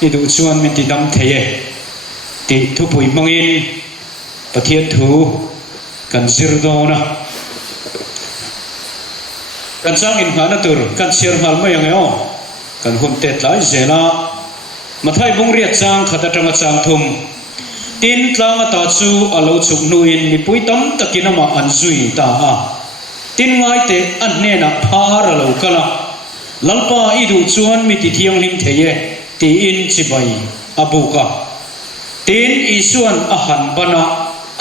ที่ดูชวนมันติดดำเทยติทุบปุยมังอินประเทศทูกันซิรโดนะกันสร้างอินหานาตุรกันเชียร์ฮัลไม่ยังไงอ๋อกันหุ่นเตะหลายเจล่ามาไทยบุงเรียดจางขัดจังจางทุ่มตินตลางตาจูอาลูจุกนุยนิปุยตั้มตะกินมาอันจุยตาตินไงเตะอันเนนักพาราลูกละลัลปาอีดูชวนมิติเทียงลิมเทยตีอินจิบายอบูกะตีนอีส่วนอาหารบนา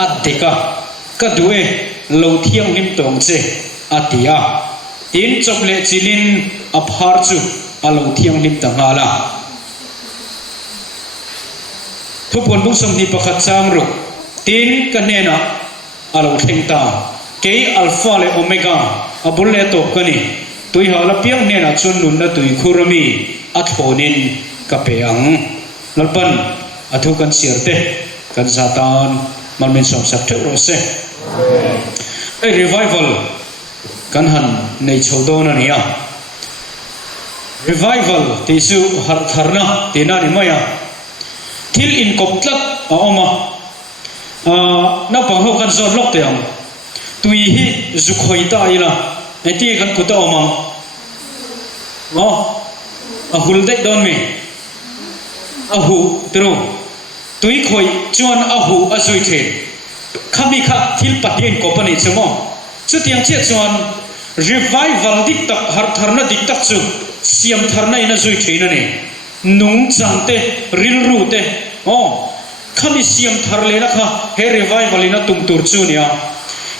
อัดเดกะก็ดูโลเทียงลิมตงเจอัดเดียตีนจบเลจิลินอภาร์จูอาโลเทียงลิมตังอาลาทุกคนบุกสมดีประคัตจางรุตีนกันเนนะอาโลเทงตาเกย์อัลฟาเลโอเมก้าอบุลเลโตกันนี่ตุยหาลเปียงเนนะชนนุนนะตุยคุรมีอัดโฟนินกับเปียงนัลปันอัฐุกันเสียเตกันซาตานมันเป็นสมศักดิ์ทุกโรเซไอ้ revival กันหันในชาวโดนันเนีย revival ที่สุหัดหารนะที่นั่นนี่ไม่อะทิลอินกบลัดอ๋อมานับปังหัวกันจอดล็อกเตียงตุยฮิจุกหอยตายละไอ้ที่กันกุตอ๋อมาอ๋อหุลเด็กโดนมีหูตรูตุยคอยจวนหูจุยเทข้ามีข้าทิลปัดเย็นกบนี่ใช่ไหมสุดที่ยังเชื่อจวน revival ดิกตักหาร์ทาร์นาดิกตักจูเสียมทาร์นาอินาจุยเทนั่นเองนุ่งจังเตริลรูเตอ๋อข้ามีเสียมทาร์เลยนะคะเฮ revival อินาตุงตูร์จูเนี่ย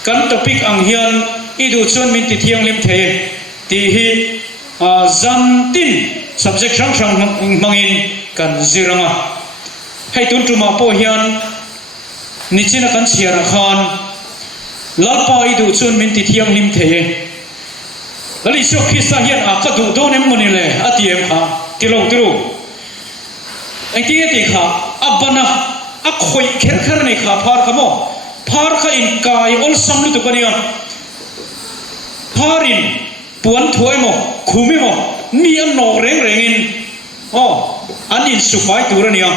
กันตปิกอังเฮียนอีดูจวนมินติเทียงลิมเทตีฮีจันติน subject ช่างมังอินกันจิรังอ่ะให้ตุนตุมาโพเฮียนนิจินักันเชียร์ขานลัลปาอีดูชวนมินติเทียงลิมเทยลัลิชกคิสาเฮียนก็ดูโดนมุนิเลยอติเอ็มค่ะติโลติรูไอ้ที่ติค่ะอับบนะคอยเคิร์นี่ค่ะพาร์คโมพาร์คอินกายอลซัมลุตุกันเนี่ยพารินปวนถวยโมคุมิโมมีอันโนเร่งอินอ๋ออันอินสุไฟตัวเนี่ย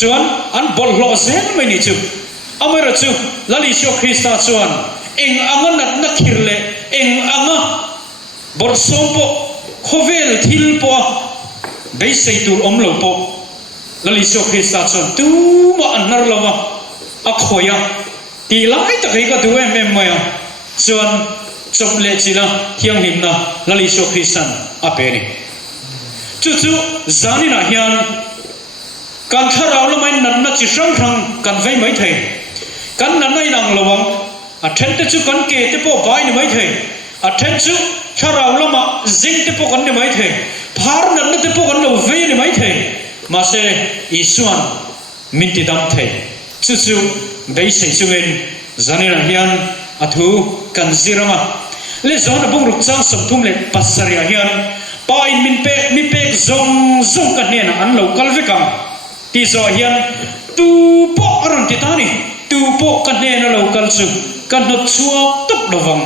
จวนอันบอลโลเซนไม่นิจูอเมริจูลลิชคริสตาจวนเองอังนักขิรเลเองอังบอลสมปโคเวลทิลปะเบสเซตูอมโลปลลิชคริสตาจวนตูมาอันนารลาวะอักขอยตีไล่ตะกี้ก็ดูเอ็มไม่จวนจบเลจินะเที่ยงหิมนะลลิชคริสตันอเปนี่จู่ๆจานินาเฮียนการทาราลไม่นันนักจิตรังทังการไว้ไม่เทกันนั้นไม่นังระวังเทนต์จู่กันเกตพวกไว้ไม่เทเทนต์จู่ทาราลมาจิงเตพวกกันไม่เทพาร์นันนัตพวกกันเราเว้ไม่เทมาเสอิสวนมินติดำเทจู่ๆได้เสียจุเงินจานินาเฮียนทูกันจิรังเลจอนบุงรุกจังสมทุมเลปัสสริยเฮียนปอยมินเปมิเปกซงกันเนี่ยนะอันเราคัลเวกังที่สอเฮียนตูโปอรันติตานี่ตูโปกันเนี่ยนะเราคัลสุกันนดชัวตุบระวัง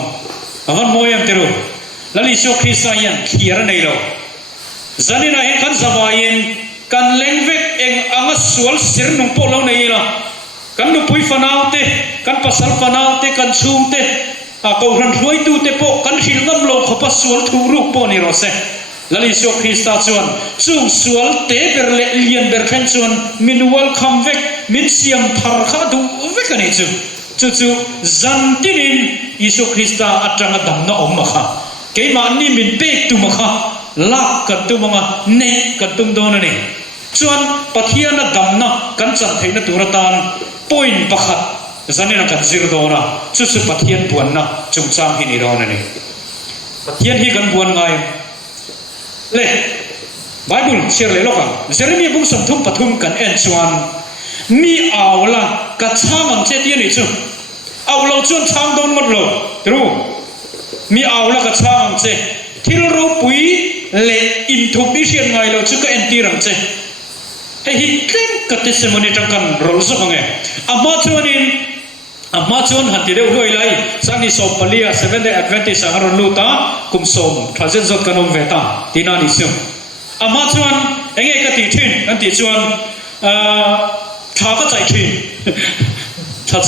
วันโมยังเตโรลลิโชคริสายันเขียนในเราจันนี่นะเองกันสบายนกันเล็งเวกเองอังสวลเสียนุ่งโปเราในละกันดูปุยฟันเอาเตกันปัสสาวะฟันเอาเตกันซูมเตก็รันรวยตูเตโปกันหินน้ำลงขบสวลทูรูปโปนี่เราเซลลิโชคริสตาจวนซูงสวลเตเบรเลเลียนเบรเคนจวนมินวัลคัมเวกมินเซียมทาร์คาดูเวกันนี่จู่จันตินินยิสุคริสตาอัตรังดำนาอมมาค่ะเกี่ยมันนี่มินเปกตุมาค่ะลักกันตุมังเนกันตุมโดนนี่จวนปะเทียนดำนากันจันเทนตุรตานปอยน์ปะขัดจันนี่นักจิรโดนะจู่ปะเทียนบวนนะจุงจางหินิโดนนี่ปะเทียนที่กันบวนไงเล่ไบเบิลเชื่อเลยหรอกเจเรมียบุกสมทุมปฐุมกันเอ็นชวนมีเอาละกัดช่างอันเจดีย์นี่จู่เอาเราจวนช่างโดนหมดเลยรู้มีเอาละกัดช่างเจที่เราปุยเล่อินทุบดิเชียนไงเราจู่ก็เอ็นตีรังเจให้ฮิตเล่นกัดเทสมันนี่จังกันรอลสุขไงอามาชวนินอามาชวนหันที่เดียวด้วยเลยสักนิสอบปลีย Seventh-day Adventist สังหารลูตาคุมสมทราเจนจดกันอมเวตาที่นั่นนิสอามาชวน เองก็ตีทิ้งกันตีชวนถ้าก็ใจทิ้งถ้า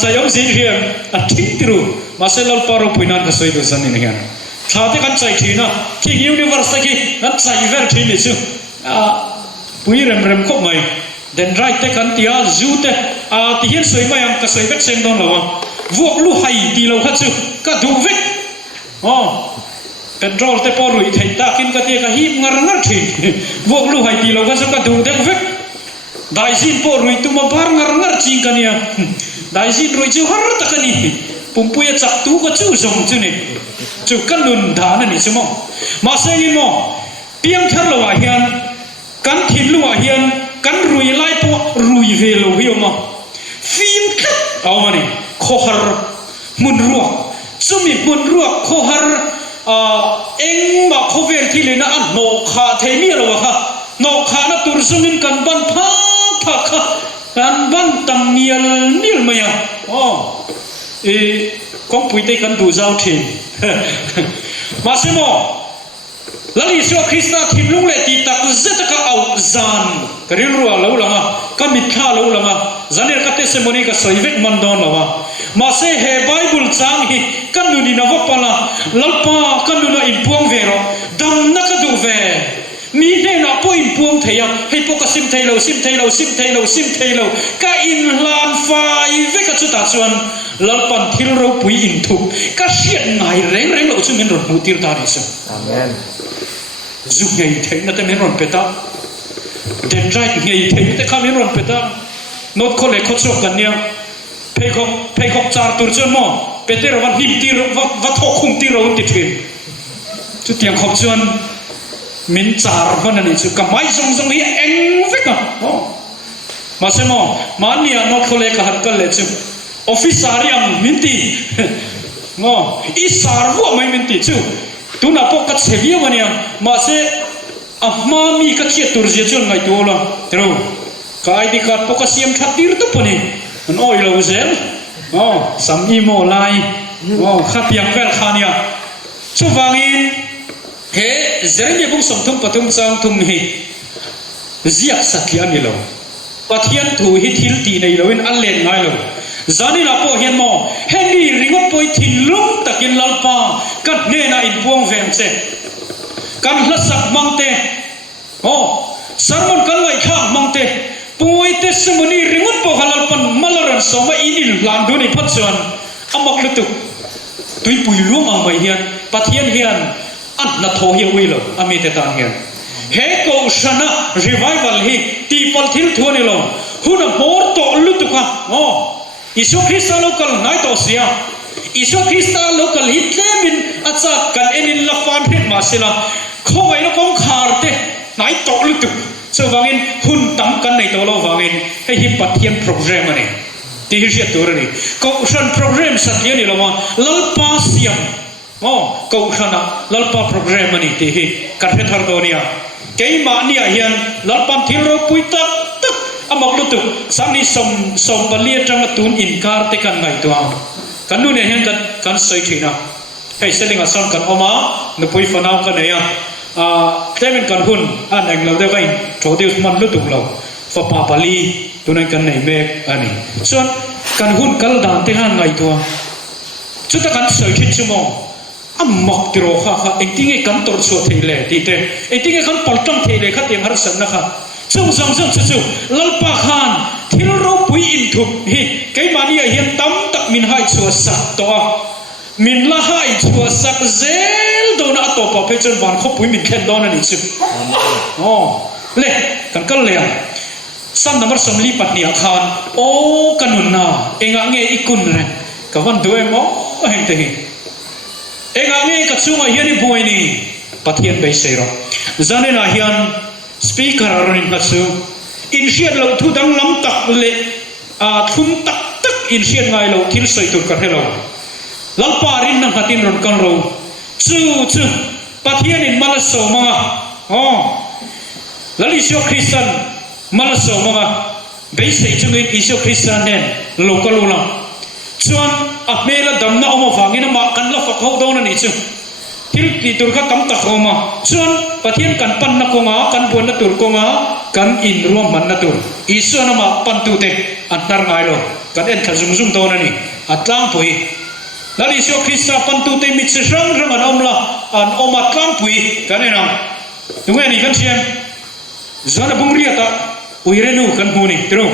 ใจยอมสิ้นเรียนทิ้งติรูมาเสลลปารุปุยนันก็สวยดูสันนี่กันถ้าที่กันใจทิ้งนะที่ยูนิเวอร์ซิตี้นั้นใจเวอร์ทิ้งนี่ซึ่งปุยเริ่มคบไหมเดินไรแต่กันที่จูเตที่เห็นสวยไหมยังก็สวยเวกเซนดอนแล้ววกลูกให้ตีเราขัดซึ่งก็ดูเวกเป็นรอลแต่พอรุ่ยไทยตากินก็เทียก็หิมงาทิ้งวกลูกให้ตีเราขัดซึ่งก็ดูเด็กเวกได้สินพอรุ่ยตัวมาบาร์งาจริงกันเนี่ยได้สินรุ่ยจูฮาร์ตกันนี่ปุ่มปุยจับตัวก็จูส่งจูนี่จูกันลุนด่านั่นนี่สมองมาเสียงมั้งเพียงแค่เราเห็นกันถิ่นเราเห็นกันรุ่ยไล่พวกรุ่ยเวลเราเห็นมั้งฟิล์มคัดเอามานี่โคฮาร์มุนรัวสมิมุนรัวโคฮาร์เอ็งมาโคเวอร์ที่เลยนะอันโนขาเทมีเราค่ะโนขานะตุรสมินกันบันพักกันบันตัมเมียลนิลมายังคงปุยเตกันดูเจ้าถิ่นมาสิโมแล้วอิสวาคริสต์ทิมลุงเลตีตักเจตก็เอาจานก็เรียนรู้แล้วล่ะมั้งก็มิดข้าแล้วล่ะมั้งจานเรื่องเทศมนีก็สวยเวกมันดอนแล้วมั้งมาเสเฮไบเบิลจางฮีกันดูนี่นะวปะละลัลปากันดูนะอินพวงเวรอดังนักดูเวมีเรื่องพออินพวงเทียให้พวกซิมเทโลก็อินลานไฟเวกจุดตัดส่วนลัลปันทิลเราปุยอินทุกก็เสียงไงเร่งเราจะมีรถมุติร์ดาริสอาเมนจุกไงเทนั่นแต่มีรถเปต้าเดินไรไงเทนั่นแต่ข้ามีรถเปต้านอตคนเล็กคนชอบกันเนี่ยเพย์ขบจาร์ตุรจนมอเปเตอร์วันนิมตีวัดหกคุมตีเราติดฟินจุดยังขบจนมินจาร์คนนั้นจุดกับไม้ทรงนี้เอ็งฟิกอ่ะมาเสมอมาเนี่ยนอตคนเล็กหันกันเลยจุดออฟฟิศสารีอังมินตีอีสาร์วัวไม่มินตีจุดตัวน่ะพวกกัดเสียวันเนี่ยมาเสมามีกัดเชียตุรเจียจนไงตัวละเท่าก็ไอ้ที่กัดพวกกัดเสียมทัดตีรตุปนี่มันอ้อยเราเซลสามีโมไลขับยังแวลขานี่ช่วงวันนี้เฮ้เจริญบุ้งสมทุมปฐุมสังทุมเฮเจียกสักยันนี่เราปะเทียนถูหิทิลตีในเราเป็นอันเล่นไงเราจานี่เราพอเห็นมอเห็นนี่ริงว่าปอยทินลุงตะกินลัลปากันเนน่าอินพวงเวงเซกันลักษณะมังเตสารมันกันไล่ข้างมังเตปวยเตสมุนีริงว่าพอฮัลปันมาลารันสมัยอินิลานดูนี่พัดส่วนอามักลุตุตุยปุยลุงอังไม่เห็นปะเทียนเห็นอันนัทโฮเฮียวิโลอเมริกาเห็นเฮโกชนะรีไววัลฮีตีพัลทิลทัวนี่ลงหุ่นมอร์โตลุตุค่ะอิสุคริสต์โลกัลไนโตเซียอิสุคริสต์โลกัลฮิตเลมินอาจารย์กันเอ็นิลลาฟานเฮดมาสิละข้อไว้แล้วกองขาดเตไนโตลุตุสว่างอินหุ่นตั้มกันในตัวเราว่างอินให้ฮิปปัตเทียนโปรแกรมนี่ที่เรียกตัวนี้ก็ฉันโปรแกรมสัตย์นี่ละว่าลัลปาเซียมก็ฉันลัลปาโปรแกรมนี่ที่การเทอร์ตัวเนี่ยเกี่ยมาเนี่ยเห็นลัลปาที่เราปุยตักอามักลุตุสังนิสมบาลีจังตุนอินการเตกันไงตัวกันดูเนี่ยเห็นกันสวยทีนะให้เสลิงอาสันกันออกมาหนุปุยฟันเอากันเนี่ยแต่เป็นการหุ่นอันเองเราได้ไงโจเดียวมันลุตุเราฟ้าป่าบาลีตัวนั้นกันไหนเมฆอันนี้ส่วนการหุ่นกันด่านเตกันไงตัวจุดกันสวยทีชั่วโมงอามักติโรค่ะเองที่ไงกันตัวสวดเทเลตีเตเองที่ไงกันปลดตั้งเทเลขัดยังหาสันนะคะซึ่งลัลปาขันที่เราปุยอินทุกเฮ้ไก่มาเนี่ยเห็นตั้มตักมินให้ชัวสักตัวมินละให้ชัวสักเซลโดนอัตโตปะเพจนวันเขาปุยมินแค่ดอนนั่นเองสิเล่กันเลยสันน้ำมันสมลีปัตเนียขันกันนุนนาเองเงี้ยอีกุนเลยกับวันด้วยมั้งเห็นแต่เองเงี้ยกับช่วงเฮียนี่บุยนี่ปัตเทียนไปเสียรจานนี่นะเฮียนสปีกเกอร์นี่ก็สู้อินเชียนเราทุดังล้ำตักเลยทุ่มตักอินเชียนไงเราที่สวยตุกันให้เราลัลปารินนั่งขัดอินรอนกันเราจู่ปะเทียนินมาลาโซมังแล้วอิสโอคริสตันมาลาโซมังเบสจุงอิสโอคริสตันเนี่ยโลกาลูลังส่วนอัพเมลดำน้าออกมาฟังอินมากันละฝักเขาโดนนี่จู่ที่ ทิลกีตุรกำตักออกมาส่วนประเทศกันปันนักงากันบวนนัตุรกงากันอินรวมมันนัตุรอิสุนามาปันตุเตอันตรายโลกันเอ็นขจุมจุมโตนันนี่อัตลังปุยแล้วอิสุคริสต์ปันตุเตมิตรสังเรื่องอันอมละอันอมัตลังปุยกันเอ็นนะตรงนี้กันเชียนจานบุงเรียตาอุยเรนูกันหูนี่ตรง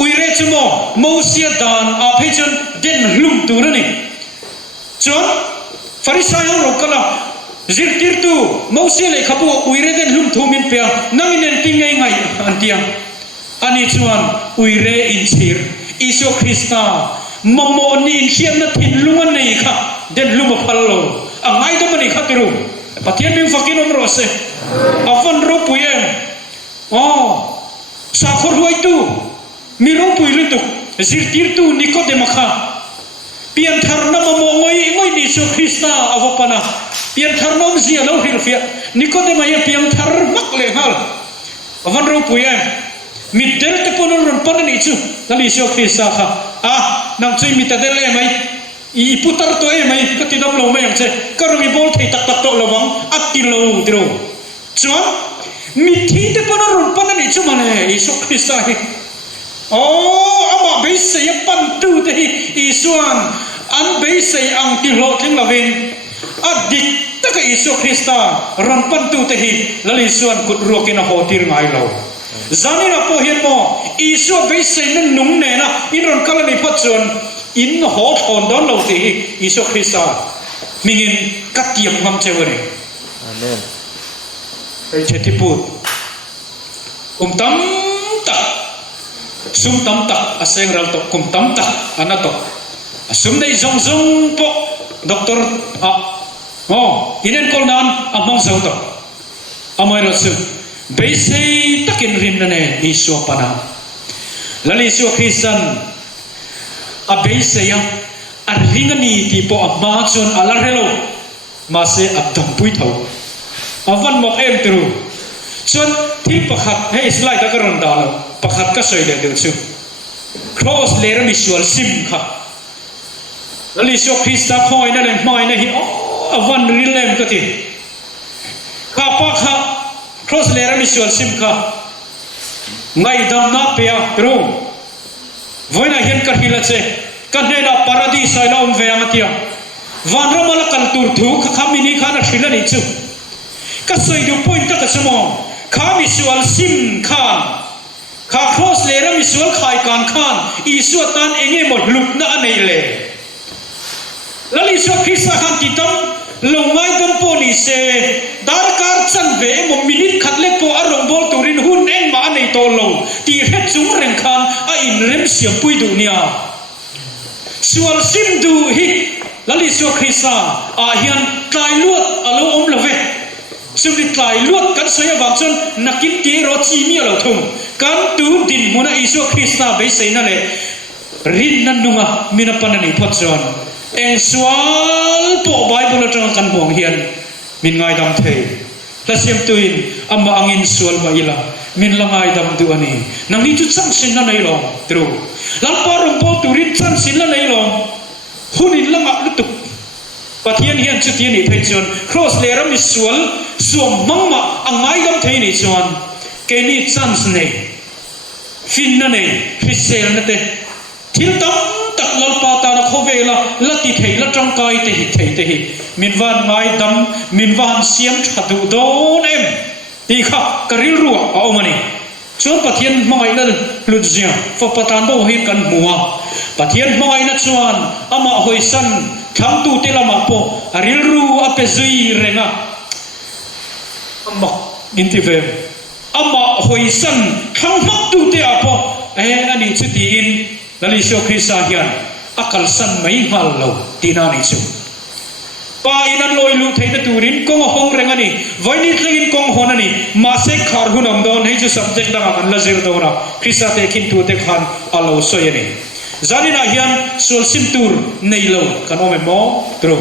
อุยเรชโมโมเสียดานอาเพจนเด่นลุ่มตูนั่นนี่จนฟาริสัยเขารู้กันละจิตติร์ตูโมเสียเลยขับอุยเรเด่นลุ่มทูมินเปียนั่งอินเดนติงไงไงอันเดียงอันนี้ชวนอุยเรอินชีร์อิสุคริสต์มโมนีอินเชียนนัดหินลุงอันนี้ค่ะเด่นลุ่มพัลโลอ่ะไงตัวมันนี่ค่ะตรงปะเทียนบิวฟักินอมรสอาฟันรูปุยเองอ๋อสักคนรวยตูมีรูปุยลุตุจิตติร์ตูนิโคเดมาค่ะเปลี่ยนทารน้ำมองง่อยนิสุคริสต์อาวปนะเปลี่ยนทารน้ำเสียแล้วฮิลฟิยนิโคเดมาเปลี่ยนทารมักเลยฮัลอาฟันรูปุยเองมิดเดลต์ปนรุนปนนิจูนั่นนิสุคริสต์ค่ะนังใจมิตรเดลเลยไหมอีพุทธตัวเองไหมก็ติดดำลงไม่ยังเช่ก็เรามีบอลที่ตักระวังอัดติโลติโลจวนมิที่เดปนรุนปนนิจูมันเอสุคริสต์โอ้อามาเบสเซียปันตูเตหิอิสุอันอันเบสเซียอังติโลทิ้งละเวนอดีตตะกอิสุคริสต์รันปันตูเตหิละลิสุอันกุดรัวกินหอติรไงเราจานี่นะพอเห็นมั้ยอิสุเบสเซียนั่นนุ่มเนี่ยนะอินรันกัลนี่พัดจวนอินหอทอนดอนเราเตหิอิสุคริสต์มิงินกัดเยี่ยมความเจ้าเนี่ยอาเมนไอ้เชติพูดตั้มตักซุ่มตั้มตักอาเซงเราตกคุมตั้มตักอันนั้นตกซุ่มในจงปกด็อกเตอร์อินเอ็นคอลนันมองเสาตกไม่รู้สึกเบสตักินริมนั่นเองอิสุปนาแล้วอิสุคริสต์เบสยังริงนี่ที่พอมาจนอาลาเรโลมาเสียดังปุยเท่าวันมอกเอ็มตรูจนที่ประคัดให้สไลด์ตะกรันดาลประคัดก็สวยเลยเดี๋ยวชูครอสเลรมิชวลซิมค่ะแล้วลิสุคริสต์คอยนั่นเลยไม่นะฮิวันริลเลมก็ทีข้าพักค่ะครอสเลรมิชวลซิมค่ะไงดำนับเปียรู้วันนั้นเห็นกันฮิลเซ่กันเนี่ยนะปาราดีสายลมเวียงเตียวันเรามาละกันตูร์ถูกข้ามินิขานักฮิลนี่ชูก็สวยดูพอยต์ก็สมองข้ามิสวลซิมขานข้าครอสเลระมิสวลขายการขานอีสวตันเองหมดลุกน่าในเล่แล้วอิสุคริสต์ขันติดตั้มลงไม้ตั้มปนิเซดาร์การ์สันเวมมินิขัดเล็กพออารมณ์บอลตูรินหุ่นเอ็นมาในโตโลตีเฮ็ดจุงเร่งขานอินเรมเสียปุยดูเนียสวลซิมดูฮิแล้วอิสุคริสต์เฮียนกลายลวดอารมณ์ละเวซึ่งที่กลายลวดกันสวยบางส่วนนักกินตีรถจีมีเราทุ่งกันตูดินมุนาอิสุคริสต์เบสนั่นเลยรินนั่นนุ่งมินาปันนี่พัดจวนเองสวลปอใบบุรุษกันบ่วงเฮียนมินไงดำเทและเสียมตุยนมาอังอินสวลมาอีละมินละไงดำตัวนี้นังนี้จุดสังสินนั่นเลยลองตรูลังปารุงปอตุรินสังสินนั่นเลยลองหุ่นินละงะลุตุปะเทียนเฮียนจุดเทียนนี่เพจวนครอสเลรามิสวลสวมมังมาอังไงดำเทนี่จวนเกนี่สันสเนฟินนั่นเองคริสเซลนั่นเองทิลตั้มตักลลปาตานักโคเวล่าลัดติเทลัดจังกายเตหิมินวันไงดำมินวันเสียมขัดโดนเอ็มตีข้ากริลรัวเอามานี่ชวนปะเทียนมังไงนั่นลุดเสียฟปะตานบ่ให้กันมัวปะเทียนมังไงนั่นชวนมาหอยสันทำตูเตลมาโปริลรัวเปซุยเรงะมาอินทิเวมาหอยสันทำมักตูเตอโปอันนี้จุดอินแล้วอิสุคริสต์เฮียนakal san mai ngal lo tina ni chu pa inan loi lu thei na turin kong hong rengani voini thlengin kong honani ma se khar hunam don hei chu subject da kan la zir dora krista te kin tu te khan alo soyani zanina hian sul simtur nei lo kan ome mo tro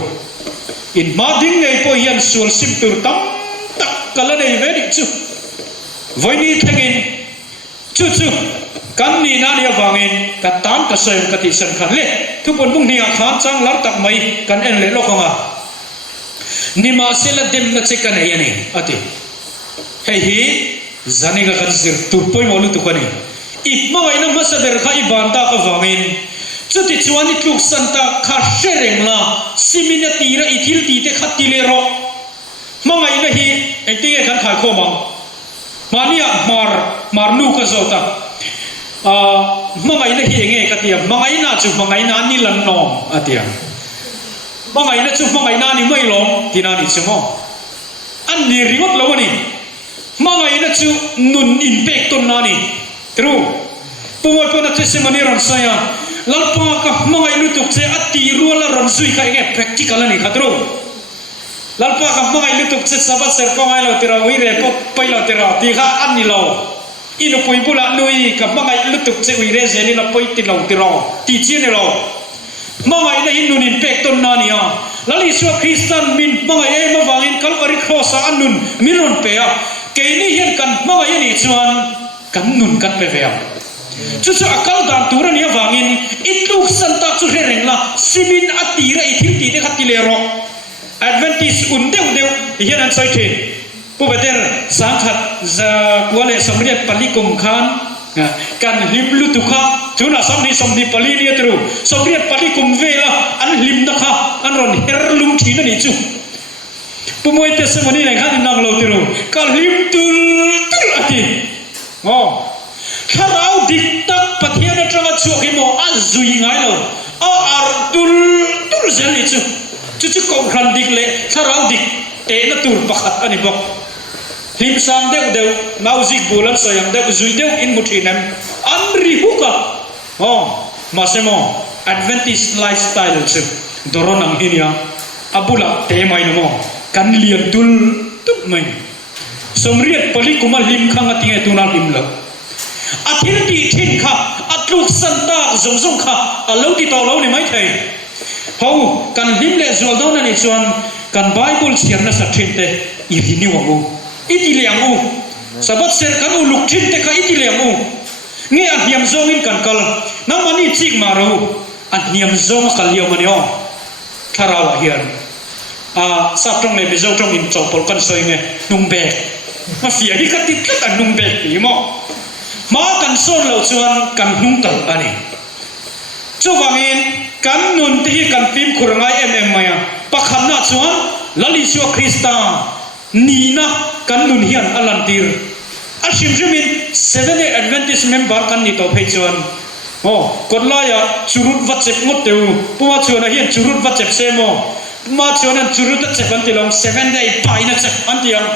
in ma ding nei po hian sul simtur tam tak kala nei ve ni chu voini thlengin chuกันนี่นั่นเดียวฟังเองกัดตามกัดเสยกัดติสันขันเล่ทุกคนพวกนี้อาคารจังลักตักไม่กันเอ็นเล่โลกของ ni ma sela dem na chekan ai ani ati hei hi zaniga kan sir turpoi molu tu kani ip ma waina masaber kha ibanta ka wangin chuti chuani tluk santa kha shereng la simina tira ithil ti te khatile ro mangai na hi engtinge kan khai kho mang mania mar nu ka zota mangai na hi enge katia mangai na chu mangai na ni lan nom atia mangai na chu mangai na ni mai long tinani chumo an ni ringot lo ni mangai na chu nun impact ton na ni true pumoi pona testimony ron saya lalpa ka mangai lu tuk che ati ruala ron sui ka enge practical ni khatro lalpa ka mangai lu tuk che sabat ser ko ngai lo tira wi re ko pai lo tira ti kha an ni lo inu pui pula nui ka mangai lu tuk che wi re je ni la poi ti lo tira ti chi ni lo mangai na hin nun impact ton na ni a lali so Christian min mangai e ma wangin Calvary cross a anun miron pe a ke ni hian kan mangai ni chuan kan nun kan pe ve chu akal dan turan ya wangin itluk santa chu hereng la simin atira ithil ti te khatile ro advantage undeu hian an sai the pubeter sangkhat za kwale samriat palikum khan kan himlu tu kha chuna somni pali ni tru samriat palikum vela an lim na kha an ron herlum thina ni chu pumoi te semani nei khan nang lo tru kal him tul ati kharau dik tak pathian atanga chu himo azui ngai lo ar tul zel ni chu ko khan dik le kharau dik te na tur pakhat ani bok lim sang deu nauzik bulan sayang deu zui deu in muthinam amri huka masemo advantage lifestyle chu doronam hinia abula te mai no kan lian tul tup mai somriat pali kumal lim khang atinge tunal lim lo athil ti thin kha atluk santa zong kha alo ti to lo ni mai thei ho kan lim le zol don ani chuan kan bible siam na sa thin te i hini wa u iti liang u sabat ser kan u luk thin te kha iti liang u nge a hiam zong in kan kal na mani chik ma ro an hiam zong kal yo mani o tharawa hian sa trong le mi zo trong in chopol kan soi nge nung be ma fia hi ka ti tlat an nung be ti mo ma kan son lo chuan kan nung tal ani chu wangin kan nun ti kan pim khurangai em maya pakhan na chuan lali sio krista ni na kan nun hian alantir ashim jimin 7 adventist member kan ni to phei chuan kodla ya churut whatsapp ngot teu puma chuan a hian churut whatsapp semo ma chuan an churut whatsapp an tilong 7 day pai na chep an tiang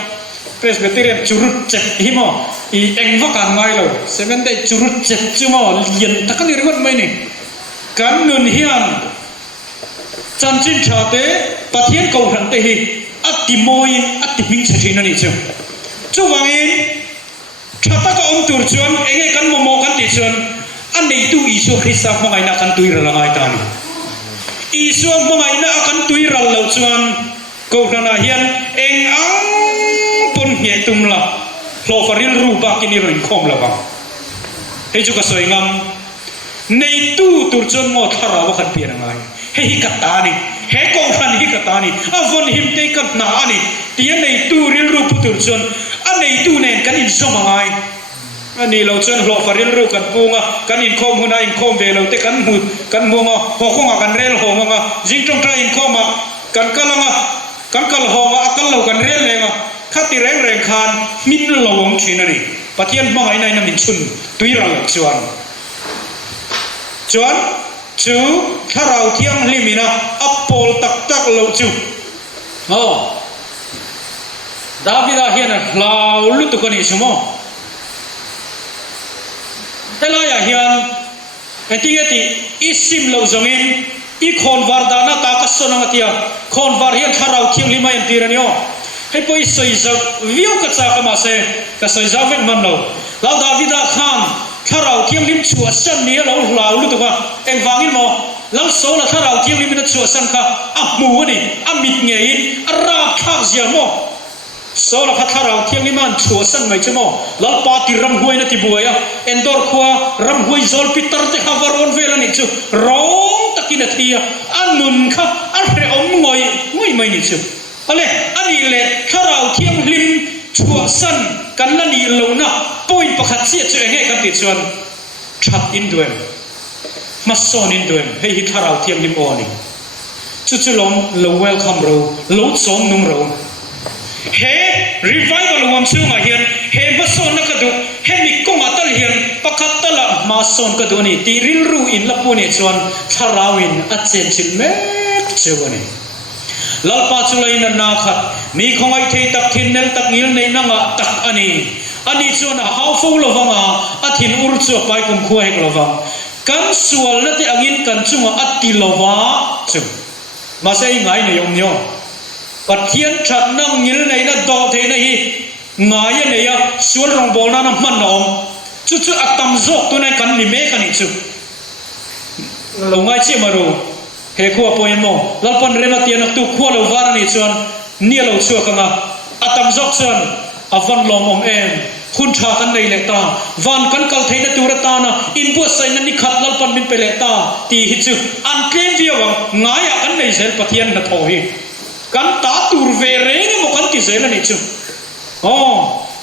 presbyterian churut chep himo I engwa kan ngai lo 7 day churut chep chumo lien takani ringot mai ni kan nun hian chanchin thate pathian ko han te hi ati moi ati hing chathina ni chu wangin thata ka om tur chuan enge kan momo kan ti chuan an nei tu isu Krista mangai na kan tuira langai tan isu mangai na kan tuira lo chuan ko na hian eng ang pun hie tumla lo faril ru ba kini rin khom la ba he chu ka soi ngam nei tu tur chuan mo thara wa khan pi na ngai he hi katani he ko khan hi katani avon him te kat na ani tia nei tu ril ru putur chuan a nei tu nen kan in zomangai ani lo chuan lo faril ru kan punga kan in khom huna in khom ve lo te kan munga ho khonga kan rel ho nga jing trong tra in khoma kan kalanga kan kal ho nga akal lo kan rel lenga khati reng khan min lo wong thina ni pathian mangai nai na min chun tuira lo chuan chu tharau thiang limina apol tak lo chu Davida hian lau lu tu kani sumo elaya hian etingeti isim lo zongin I khon vardana ta ka sonang atia khon var hian tharau thiang lima en tiranio hei poi soi za viu ka cha ka ma se ka soi za ven man lo lau Davida khan tharau thiang lim chu san ni lo lau lu tu ka eng wangin mo lau so la tharau thiang lim na chu san kha mu ni amit nge in ara khak zia mo so la tharau thiang lim an chu san mai chmo lau pa ti ram huai na ti buaya endor khwa ram huai zol pitar te havaron vela ni chu rong takina thia anun kha arre om ngoi mai ni chu อะไรอันนี้แหละถ้าเราเทียมลิมชัวสั้นกันนั่นนี่เรานะป่วยประคัดเสียตัวเองให้กันติดส่วนชัดอินด้วยมาสอนอินด้วยให้ถ้าเราเทียมลิมอ่อนนี่จุดลมเราเวลคัมเราเราสอนนุ่งเราเฮรีไวล์เราวันชื่อมาเฮียนเฮมาสอนนักดูเฮมีกงอัตลเฮียนประคัดตละมาสอนกันดูนี่ตีริลรูอินละปุ่นเนี่ยส่วนถ้าเราอินอัจเจนชิลเมกเจ้านี่ลัลปาจุลัยนันนาขัดมีของไอเทตักทินเนลตักงิลในนังตักอันนี้ส่วนหาวฟูลวังอัฐินอุรุษไปกุมคุยกลวังกันส่วนนั่นที่อังินกันจุงอัติลวะจุมาเสียงไงเนี่ยยงยอปัทเทียนฉันนั่งงิลในนั่นดอเทนฮีไงเนี่ยส่วนรองบอลนั่นมันนองจุอัตตมโจกตัวนั้นกันนิเมกันอีกจุลงไงเชื่อมารู้เฮขัวปอยมอลัลปันเรมาเตียนักตุขัวเราวานิชวนเนี่ยเราชัวกันอ่ะอัตมจอกชวนอวันลมเองคุณชากันในเลตาวันกันกัลเทนตุรตานะอินบัวไซนันนิขัดลัลปันบินไปเลตาตีหิจูอันเคลมวิวังง่ายกันในเซลปะเทียนนัทโอฮีกันตาตูร์เวเรนโมกันติเซลนิจูอ๋อ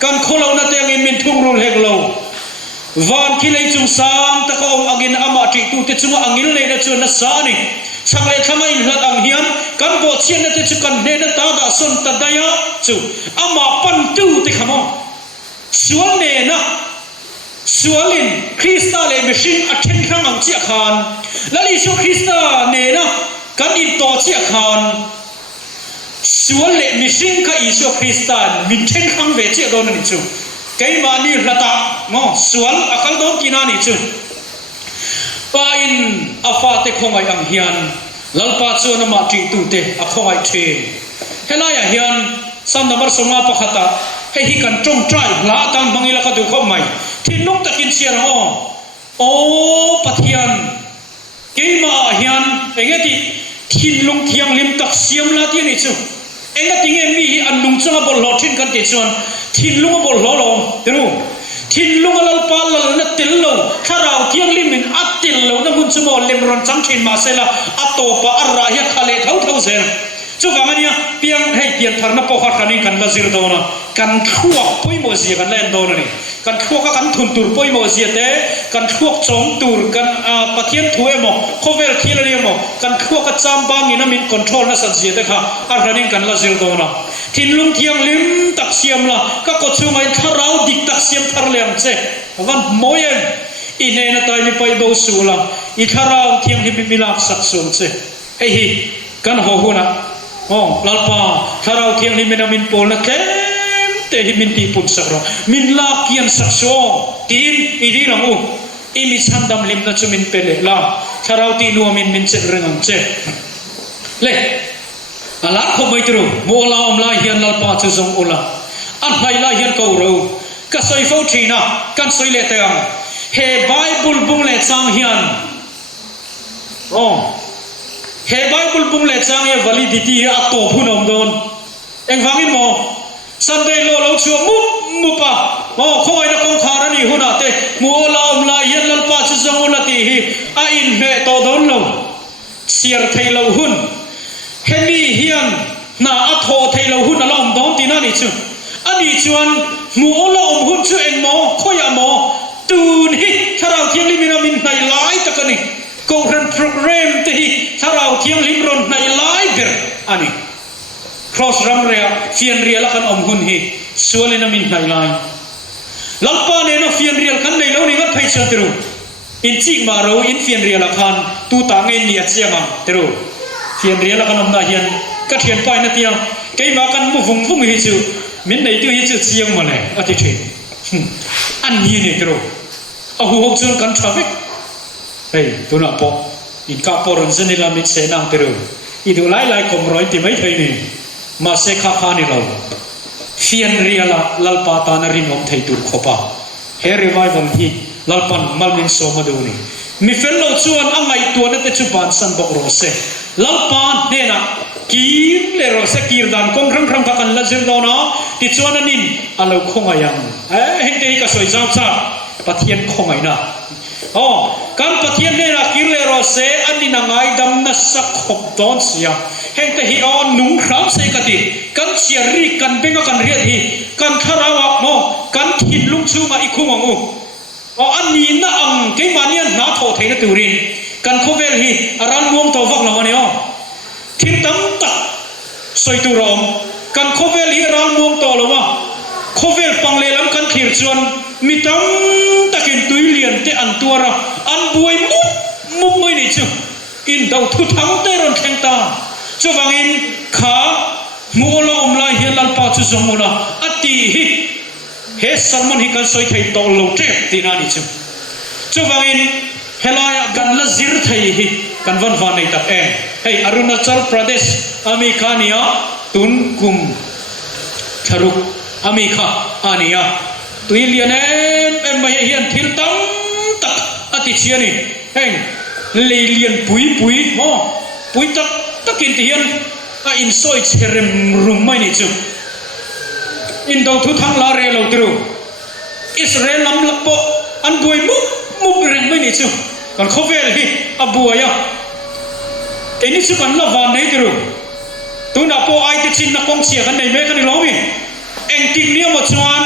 กันโคลานัตยังอินมินทุ่งรูเฮกโลวันที่เลยจุงสามตะกองอักินอามาจิตุเตจุงอังิลเลยนะจูนัสสานีสังเลทำไมหลักอังเฮียนกันบอเชียนนั่นจะกันเนนตาดาสนตัดได้ยะจูอามาปันตูติขมอส่วนเนนะส่วนลินคริสตัลเลมิชินอัจฉริยะอังเจียขานแล้วลิชูคริสตัลเนนะกันอินโตเจียขานส่วนเลมิชินกับอิชูคริสตัลมินเทนขังเวเจียโดนนี่จูไกมานี่ระดับงอส่วนอักลโดนกินานี่จูป้าอินอาฟาเตคงไออังเฮียนลัลปาจูนมาจีตูเตอคงไอเทเฮลายเฮียนสันนับสมาปะขตาให้ฮิกันจงใจลาตังบังอิละกดูข้อใหม่ที่นุกตะกินเชียร์โอ้ปะเทียนเกมาเฮียนเองที่ทินลุงเทียงลิมตักเสียมลาที่นี่จูเองที่เงมีอันลุงจ้าบอลหลอทินกันติดส่วนทินลุงบอลหลอลงเดี๋ยวทินลุงลัลปาลนัดติลโลถ้าเราเที่ยงลิมินอัดติลโลนั่นมุนสมอลเลมรอนจังทินมาเซลาอัตโตปะอัลราฮิคาเลเท่าเซลจู่ว่ามันเนี่ยเพียงให้เปลี่ยนทางนับปอกขันนี่กันละซิรโดนะกันทั่วปุยโมเซียกันเล่นโดนนี่กันทั่วกันทุนตูร์ปุยโมเซียเต้กันทั่วจงตูร์กันปะเทียนถวยหมอโคเวลทีละเรียมหมอกันทั่วกันจามบางนี่นะมินคอนโทรลนะสันเซียเต้ค่ะอัลรานี่กันละซิรโดนะทินลุงเทียงลิมตักเสียมละก็กดชูไม่ถ้าเราดิกตักเสียมทาร์เลียมเจ้วันโมยอินเนนตายลิไปโบสูละอีถ้าเราเทียงที่มิลาสักส่วนเจ้เฮ้ยกันหัวหัวนะโอ้ลัลปาถ้าเราเที่ยงนี้มินโปลนะแค่แต่ที่มินตีปุ่นสักรอมินลาเกียนสักโซตีนอีดีหลังอีมิชันดำลิมนะจุมินเปเลลาถ้าเราตีนัวมินเจ็ดเรื่องเจ็ดเล่อาลักขไม่ตรูโมลาอมลาเฮียนลัลปาจะทรงอุลาอันไหนลาเฮียนกูรู้ก็สอยฟูทีนะกันสอยเลเตียงเฮไบเบิลบุงเลซังเฮียนโอ้เฮไบเบิลบุงเลซังเฮวาลิดิตี้อัตโตพูนอมโดนเอ็งฟังอินโมสันเดย์โลเราชัวมุปะโอ้คอยนักคงคารานีหุนาเตมัวลาอมลาเฮียนลัลปาจะทรงอุลาตีฮีอินเบโตโดนเราเสียร์เทลาหุนเฮมีเฮียนน่าอัทโธเทลาหุนน่าอมดองตีน่านี่จูอันนี้ชวนมัวลาอมหุนช่วยเอ็นโมคอยอะโมตูนฮิถ้าเราเที่ยงลิมินามินในหลายตะกันนี่กองรันโปรแกรมที่ถ้าเราเที่ยงลิมรอนในหลายเบอร์อันนี้ cross รัมเรียเฟียนเรียละกันอมหุนฮิส่วนลินามินในหลายลัลปาเนนเฟียนเรียกันในแล้วนี่ก็ไทยเชื่อถืออินจิกมาเราอินเฟียนเรียละกันตูต่างเงินเนียเสียงถือเฟียนเรียละกันอมนาเฮียนก็เทียนไปนั่นเดียวใครมากันมุฟุงฮิจูมินในตัวฮิจูเสียงมาเลยอธิเทอันนี้เนี่ยถือเอาหัวจุนกันทราฟิกเฮ้ยตัวน่ะพออินคาปอร์นเซนิลามิดเซนังเตอร์อีดูไล่คอมร้อยที่ไม่ใช่นี่มาเซคาคานิเราเฟียนเรียลลัลปาตานารินอมไทยตุรขปะเฮริวายวันที่ลัลปันมัลมินโซมาดูนี่มีเฟลโลชวนอ่างไอตัวนั่นแต่ชุบานสันบอกโรเซลัลปันเนี่ยนะกีร์เลโรเซกีร์ดันคงครั้งกันละจิรโดนะที่ชวนนั่นนี่อะไรคงยังเห็นที่ก็สวยจังจ้าปะเทียนคงไงนะโอ้การปะเทียนเนี่ยนะกิเลโรเซอันนี้นางไอดำนัสสักขบตอนเสียเห็นแต่ฮิออนนุ่งครามเสก khati kan chiari kan benga kan riat hi kan kharawa mo kan thin lung chunga ikhungangu o ani na ang ke manian na tho theina turin kan khovel hi aran muang to vak lawani o thin tam tak soi tu rom kan khovel hi aran muang to lawa khovel pangle lam kan thir chuan mitam takin tuilian te an tuara an buai mum moi ni chu in dau thu thang te ron theng ta chu wangin kha muola omlai hian lalpa chu zongula ati hi he salman hi kan soi thei to lo tre tina ni chu wangin helaya gan la zir thei hi kan van van nei tak em hey Arunachal Pradesh ami khania tun kum tharuk ami kha ania tuilian em mai hian thil tam tak ati chiani hey leilian pui mo pui tak takin tian a in soi cherem rum mai ni chu in do thu thang la re lo tru Israel lam lapo an buai mu reng mai ni chu kan khovel hi abuaya eni chu kan la van nei tru tu na po ai ti chin na kong chia kan nei me kan lo mi eng ting ni mo chuan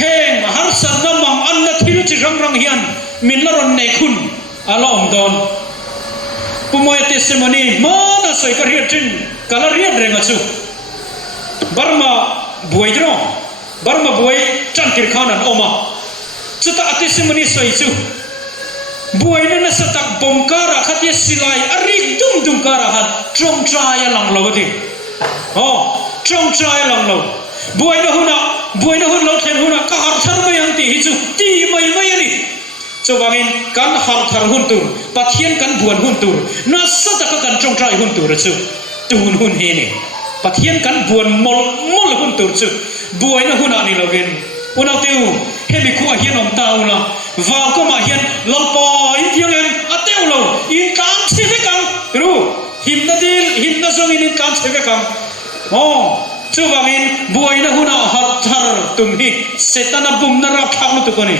heng har san na mang an na thil chi rang hian min la ron nei khun ala om don pumoy testimony mana soi ka riat chin kala riat renga chu Burma buai dro Burma buai chankir khanan oma chuta testimony soi chu buai na satak bomkara khatia silai arik dum kara hat trong traya lang lawati trong traya lang law buai na hun lo thlen huna ka har thar mayang ti hi chu ti mai ani so wangin kan har thar hun tur pathian kan buan hun tur na sataka kan trong trai hun tur chu tun hun he ne pathian kan buan mol hun tur chu buai na hun ani lovin una teu hemi khu hian om tauna wa ko ma hian lalpa in thiang em ateu lo in kan chhe kang ru him na zong in kan chhe kang chu wangin buai na huna har thar tum hi setana bum na ra khang tu ko ni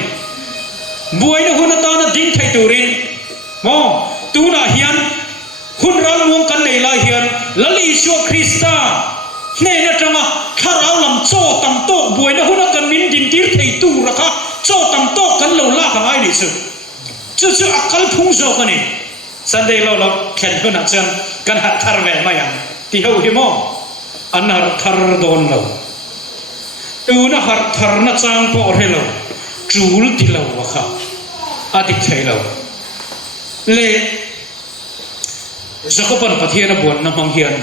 buai na huna ta na ding thai turin tu na hian hun ral muang kan nei la hian lali Isu Krista nei na tanga kharau lam cho tam to buai na huna kan min din tir thei tu ra kha cho tam to kan lo la ka ai ni chu akal phung zo ka ni Sunday lo khen huna chan kan hat thar ve ma yang ti ho hi mo an har thar don lo tu na har thar na chang po re lo chul ti lo wa kha adik thei lo le zakopan pathian buan na mang hian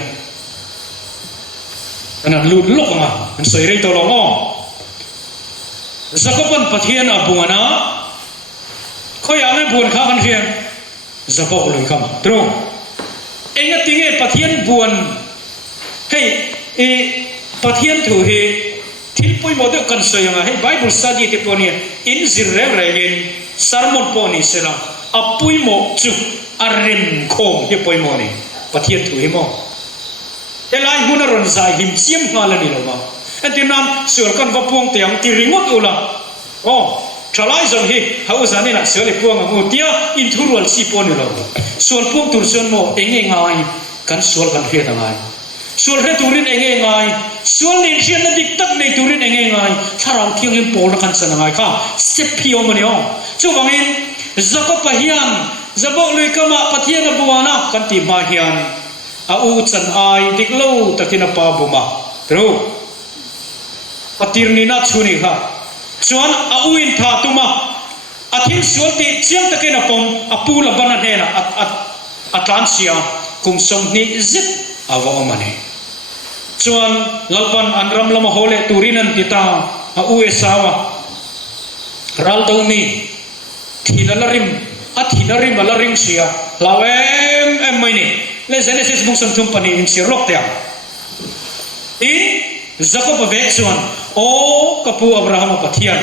ana lut lok ma an soi rei to lo ngo zakopan pathian abuana khoi ame buan kha kan hian zabok loi kham tro enga tinge pathian buan hey pathian thu he thil poi model kan soyanga he Bible study te poni in zirre regen sermon poni sela apui mo chu arem khom he poi mo ni pathian thu he mo elai hunaron zai him chiam ngala ni lo ma antinam sur kan va puang tiang ti ringot ula thalai zong hi hau zani na sele puang ngo tia in thurwal si poni lo sur puang tur son mo enge ngai kan sur kan he dangai sual he turin enge ngai sual nin hian na dik tak nei turin enge ngai tharang thiang lim pol na kan sana ngai kha sepio manio chu wangin zakopa hian zabok lui kama pathian buana kan ti ma hian a u chan ai dik lo takina pa buma tro patirni na chuni kha chuan a u in tha tuma athin sual ti chiang takina pom apula bana hena atlansia kum som ni zit awa omani chuan lalpan anram lama hole turinan tita a uesawa raldo mi thilalarim alaring sia lawem maini le Genesis bungsam thumpani in sirok tia in Jacob vek chuan o kapu Abraham pathian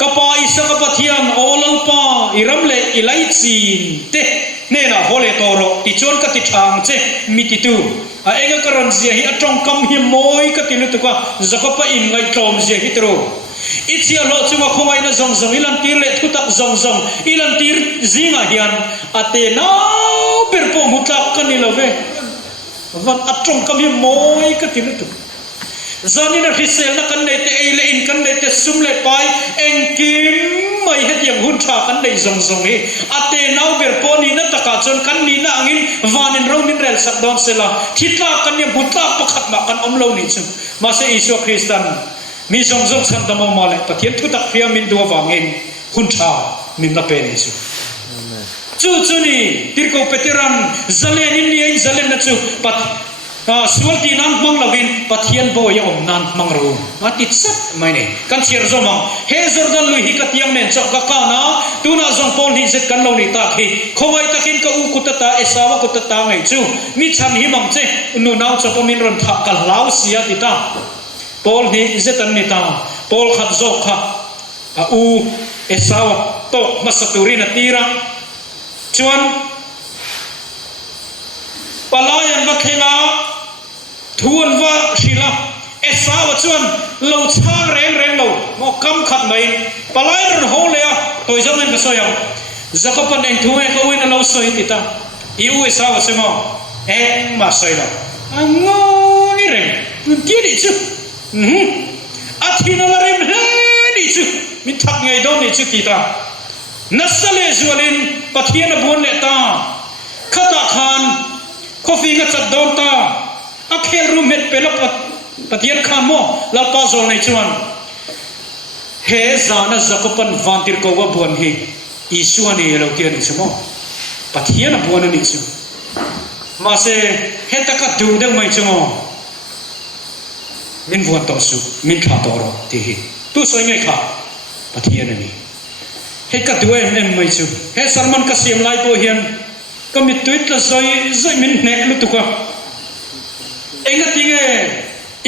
kapa Isaac pathian o lalpa iramle ilaichin te nena hole toro ti chon ka ti thang che mititu a enga karon zia hi atong kam hi moi ka tilu tuka zakopa in ngai tom zia hi tro ichia lo chunga khomai na zong ilan tir le thutak zong ilan tir zinga hian ate na perpo mutlak kan ni love วันอัดจงกำยมอยก็ติดตุกจานี่นะฮิเซลนักกันในเตะเลอินกันในเตะซุ่มเลไปเองกิมไม่เห็นอย่างหุ่นชากันในซงเฮอาเตนเอาเบอร์ปอนีนัตตะกาจนกันนี่นะอังินวานินเรานินเรลสักดอนเซลาทิตลากันเนี่ยบุตรประคับมากันอมโลนิจุมาเสอิสุคริสตันมีซงสันตมมาเลปะเทียนทุตักเฟียมินดัววางเองหุ่นชามินนับเป็นอิสุจู่นี่ติร์โกเปติรันเจเลนินนี่เองเจเลนนัจูปัดสวัสดีนันมังลาวินปะเทียนโบยอมนันมังรูมาติดสักไม่เนี่ยกันเชียร์จอมังเฮซอร์ดันลุยฮิกัตยังเนี่ยจับกักานะตูน่าจงปอนฮิเซตกันเราในตาคีเขาไว้ตะกินกับอุกุตตาเอสาวกุตตาไงจู่มิชันฮิมังเจนูน่าจับมินรันทักกันลาวเสียติตาปอลฮิเซตันนิตาปอลขัดโจค่ะอูเอสาวโตมาสตูรินตีรังชวนปลายันวัคลาทวนว่าศิลาเอสาวชวนเราช้างแรงเราหมอกำขัดไหมปลายันโหเลยอ่ะตัวจำเป็นก็สวยอ่ะจะก็เป็นเองทุ่งเองเขาวินเราสวยติดตาอีเอสาวชวนเองมาสวยเราอังงูนี่เร่งมันเกี่ยดิจุอาทิตย์นั้นเร่งดิจุมิทักไงโดนดิจุติตานัสเลจวลินปะเทียนบวนเลตาขัดขานคอฟีกัจัดโดนตาอักเฮลรูเม็ดเปลปะเทียนขานโมลาปาโซในชวนเฮซานะจักปันวันติรโกวบวนฮีอิสุอานีเราเทียนอิสุโมปะเทียนบวนนิสุมาเซเฮตะกัดดูเดงไม่ชโมมินวันต่อสุมินขาตอรอทีฮีตู้สวยไงขาปะเทียนนี่เฮกัดดูเอ็มไม่ชูเฮสารมันกัสยมไลโปเฮียนก็มีตุยตละซอยมินเนลุตุกะเองก็ทิ้ง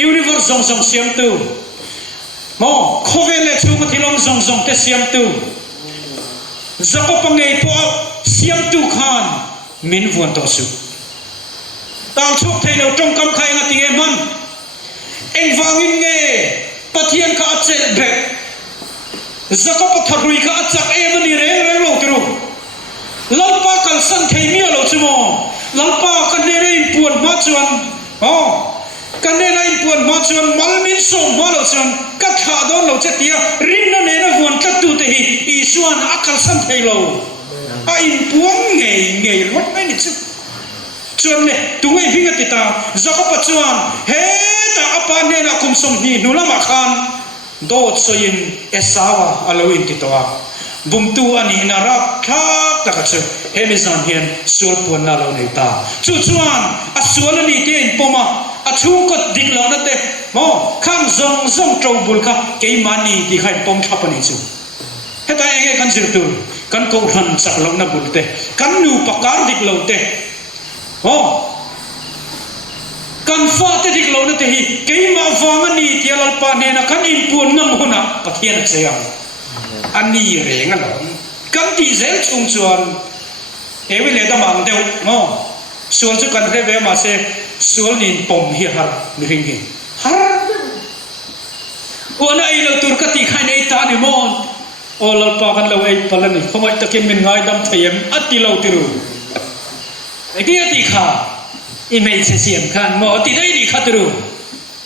ยูนิเวอร์ซงเสียมตูมอโคเวเลชูก็ที่ลงซงเตเสียมตูจะก็ปังไงพอเสียมตูขานมินวันต่อสู้ต่างชุกเทเลจงกำใครก็ทิ้งมันเองฟังยิงไงปะเทียนก็อัดเจ็บเบกจะก็ปะทะรุยก็อัดจักมันนี่เร่เราตรู้ลัลปากันสันเทมีอะไรชั่วโมงลัลปากันเนี่ยอินปวนมาจวนกันเนี่ยอินปวนมาจวนมัลมินส่งมาเราจวนกัดขาดอนเราจะเตียรินนั่นเองวันกัดตูเตหีอีส่วนอักสันเทเราอินปวนไงรถไม่นิจุจวนเนี่ยตัวเองพิงติตาจะก็ปัจจุบันเฮ้แต่อปานเนี่ยนะคุมสมนีนุละมาคันโดดโซยินเอสาวะอลวินติตัวบุมตัวอันนี้นารักทักตะกัดเฮมิซันเฮียนสวลปวนนาเราในตาจู่จวนอัศวรนี่เตียนปมาอัชูก็ดิกลานั่นเต้มอข้างซงโจบุลค่ะเกยมันนี่ที่ใครปมทับปนิจูเฮ้แต่เองกันสิตัวกันโกรันสักลงนับบุลเต้กันนูปากการดิกลาเต้กันฟ้าเตดิกลานั่นเต้ฮีเกยมาฟังนี่ที่ลัลปานเนี่ยนะกันอินปวนน้ำหัวหน้าปะเทียนเสียงอันนี้เรื่องอะไรกันที่เซลชุงชวนเวลาตะมังเดียวส่วนจุกันเทเวมาเสส่วนนี้ปมเฮียฮาร์มิริงฮิฮาร์วันไอ้เราตุรกติใครในตานิมอนโอ้เราปากันเราไอ้พลันนี่เขาไม่ตะกินมินง่ายดำเทียมอัติเราติรูไอ้ที่อัติขาอีไม่เสียมขันมอติได้ดีขัดรู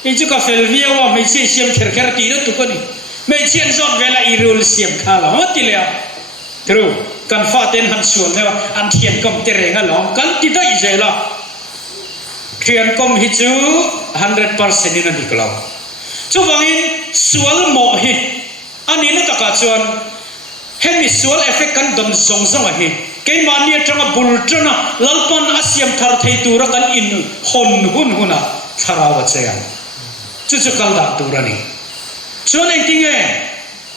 ไอ้จุกาเฟลเวียว่าไม่เสียมเขียร์ตีนั่นตุกันนี่ไม่เชียนซอนเวลาอีรูลเสียมข้าเราอัติเลยตรูกันฟ้าเต็นหันส่วนเนี่ยอันเทียนกลมเตรงกันหลงกันที่ได้ใจละเทียนกลมฮิจู 100% นี่นั่นดีกว่าจู่วังอินส่วนหมอฮิอันนี้นั่นตะกัดส่วนเห็นมีส่วนเอฟเฟกต์กันดมซงอะฮิเกี่ยมันเนี่ยจังบุลจังนะลัลปันอาเซียมทาร์เทตูรักันอินหุ่นนะทาราวเซียนจู่กัลดาตูรานี่ส่วนเองทิ้ง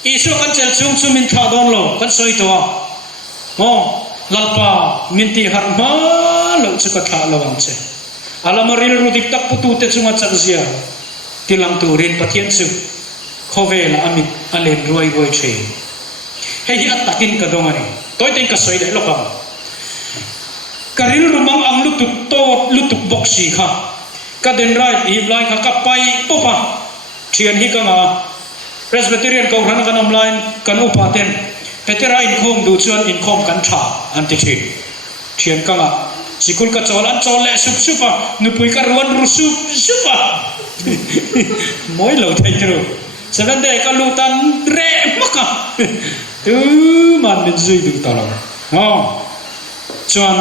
อีสุกันเจลชุมมินทาดอนโลกันสวยตัวลัลปามินตีฮาร์มาโลจุกทาลวังเชอาลามาริลรูดิกตักปุตุเตจุงจักเซียติลังตูรินปะเทียนสุโคเวลาอามิอเลนรวยเชเฮียตักินกระดงอันนี้ตัวเองก็สวยได้หรอกการิลรูมังอังลุตุโตลุตุบ็อกซี่ค่ะก็เดินไรอีบไลค่ะกับไปปุ๊บเทียนฮิกังPresbyterian kau rana kan online kan upaten petera income du chuan income kan tha an ti thi thian kanga sikul ka cholan chole sup supa nupui ka ruan ru sup supa moi lo thai tro seven day ka lutan re maka tu man min zui du ta lo chuan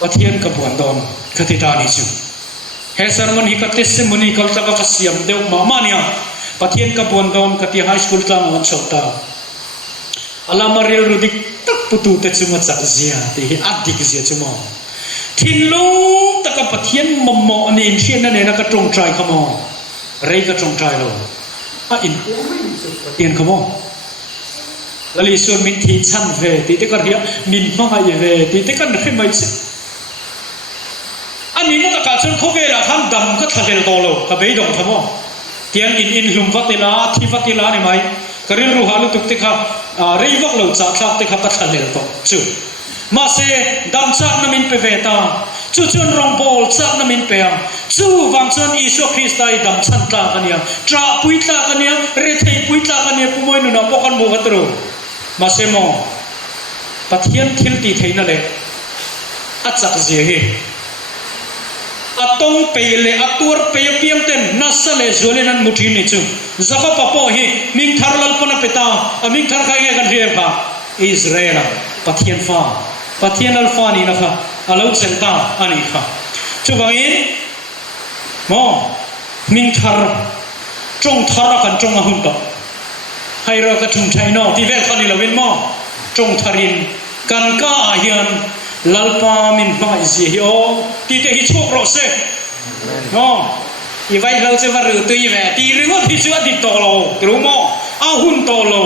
pathian ka buan don ka ti ta ni chu he sermon hi ka testimony kal ta ka siam deu ma mania pathian ka buan don ka ti high school tlang on chota alamaril rudik tak putu te chuma chak zia te hi adik zia chuma thinlu taka pathian mommo ani in thian na ne na ka tong trai khamo rei ka tong trai lo a in pathian khamo lali sun min thi chan ve ti te ka ria min ma ye ve ti te kan re mai se ani na ka chon khobe la khan dam ka thadel to lo ka bei dong khamo tian in hlum vatila thi vatila ni mai karil ru halu tuk te kha rei vak lo cha thak te kha ta thadel to chu ma se dam chak na min pe ve ta chu chun rong bol chak na min pe a chu wang chon isu christai dam chan ta kania tra pui ta kania re thei pui ta kania pumoi nu na pokan bu gatro ma se mo pathian thil ti theina le achak je hi atong pele atur pe piam ten nasale zolenan muthi ni chu zaka papo hi ming tharlal pana peta aming thar khai nge kan rier kha Israel pathian alfa ni na kha alo chenta ani kha chu bangin mo ming thar trong thar kan trong ahun to haira ka thum thai no ti ve khani lovin mo trong tharin kan ka hian lalpa min ma ji hi o ti te hi chok ro se no i vai lo se var tu i ve ti ri ngo thi chu dik to lo tru mo a hun to lo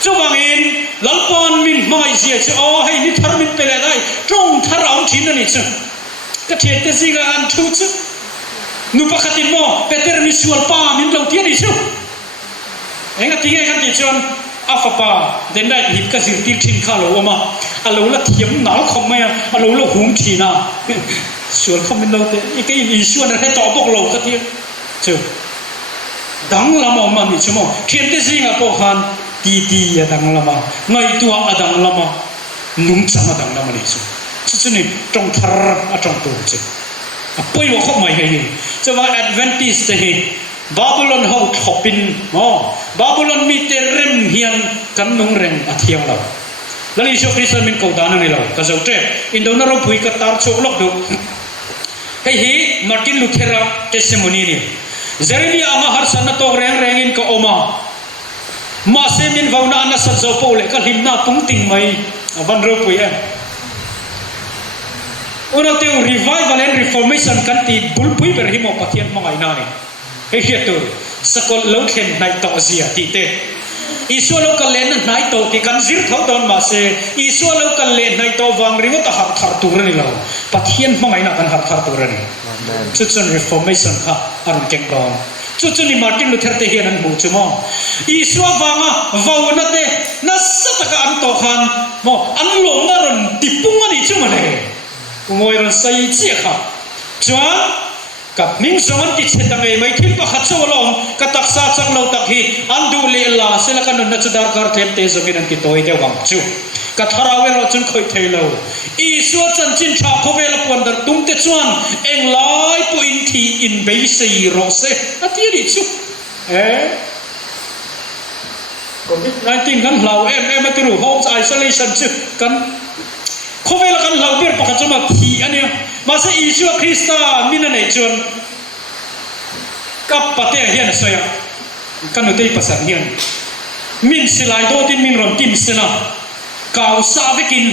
chu bangin lalpan min ma ji che o hei ni thar min pe le dai trong thar ang thin ani chu ka the te si ga an thu chu nu pa khatin mo peter ni sual pa min lo ti ni chu enga ti ge kan ti chon afapa den dai hit ka sir ti thin kha lo ma alo la thiam nal khom mai alo lo hung thi na sual khom min lo te i ke i suan re to bok lo ka ti chu dang la mo ma ni chu mo thien te singa po khan ti ya dang la ma ngai tua adang la ma nung chama dang la ma ni chu chu ni trong thar a trong tu chu a poi mo khom mai he ni chu wa advantage te hi Babylon ho thopin Babylon mi te rem hian kan nung rem athiang lo lali so Christian min ko dana ni lo ka zo tre indona ro phui ka tar chok lok do hei hi Martin Luther testimony ni Jeremiah ma har san to reng in ka oma ma se min vauna na sa zo po le ka limna tung ting mai van ro phui ona te revival and reformation kan ti bul phui ber hi mo pathian ma ngai na ni he hiatu sakol lo khen nai to zia ti te isu lo kal len nai to ki kan zir thau don ma se isu lo kal len nai to wang ringo ta har thar tur ni lo pathian mangai na kan har thar tur ni chu chun reformation kha arun keng don chu chu ni Martin Luther te hian an bu chu mo isu wanga vauna te na sataka an to khan mo an lo na ron tipung ani chu ma le moi ron sai chi kha chuanกับมิงสอนติดเสตังเอไม่ทิ้งปะขัดโซลองกตักซาจักเราตักฮีอันดูเลลาเสละกันนัดจุดาร์การเทมเตสกินันกิโตยเดียวกังจูกัทาราวเวลจุนคอยเทโลอีสวดจันจินชาโคเวลปวนดตุ้มเตจวนเอ็งไลปุอินทีอินเบซีโรเซอัติริจูCOVID-19 กันเรามาติรู home isolation จูกันโคเวลกันเราเบียร์ปะขัดจมาทีอันเนี้ยมาเสียอิสุคริสต์มินในจวนกับปะเตะเฮียนสอยกันนุตัยภาษาเฮียนมินสิไลโดตินมินรอนตินสินะกาวซาเวกิน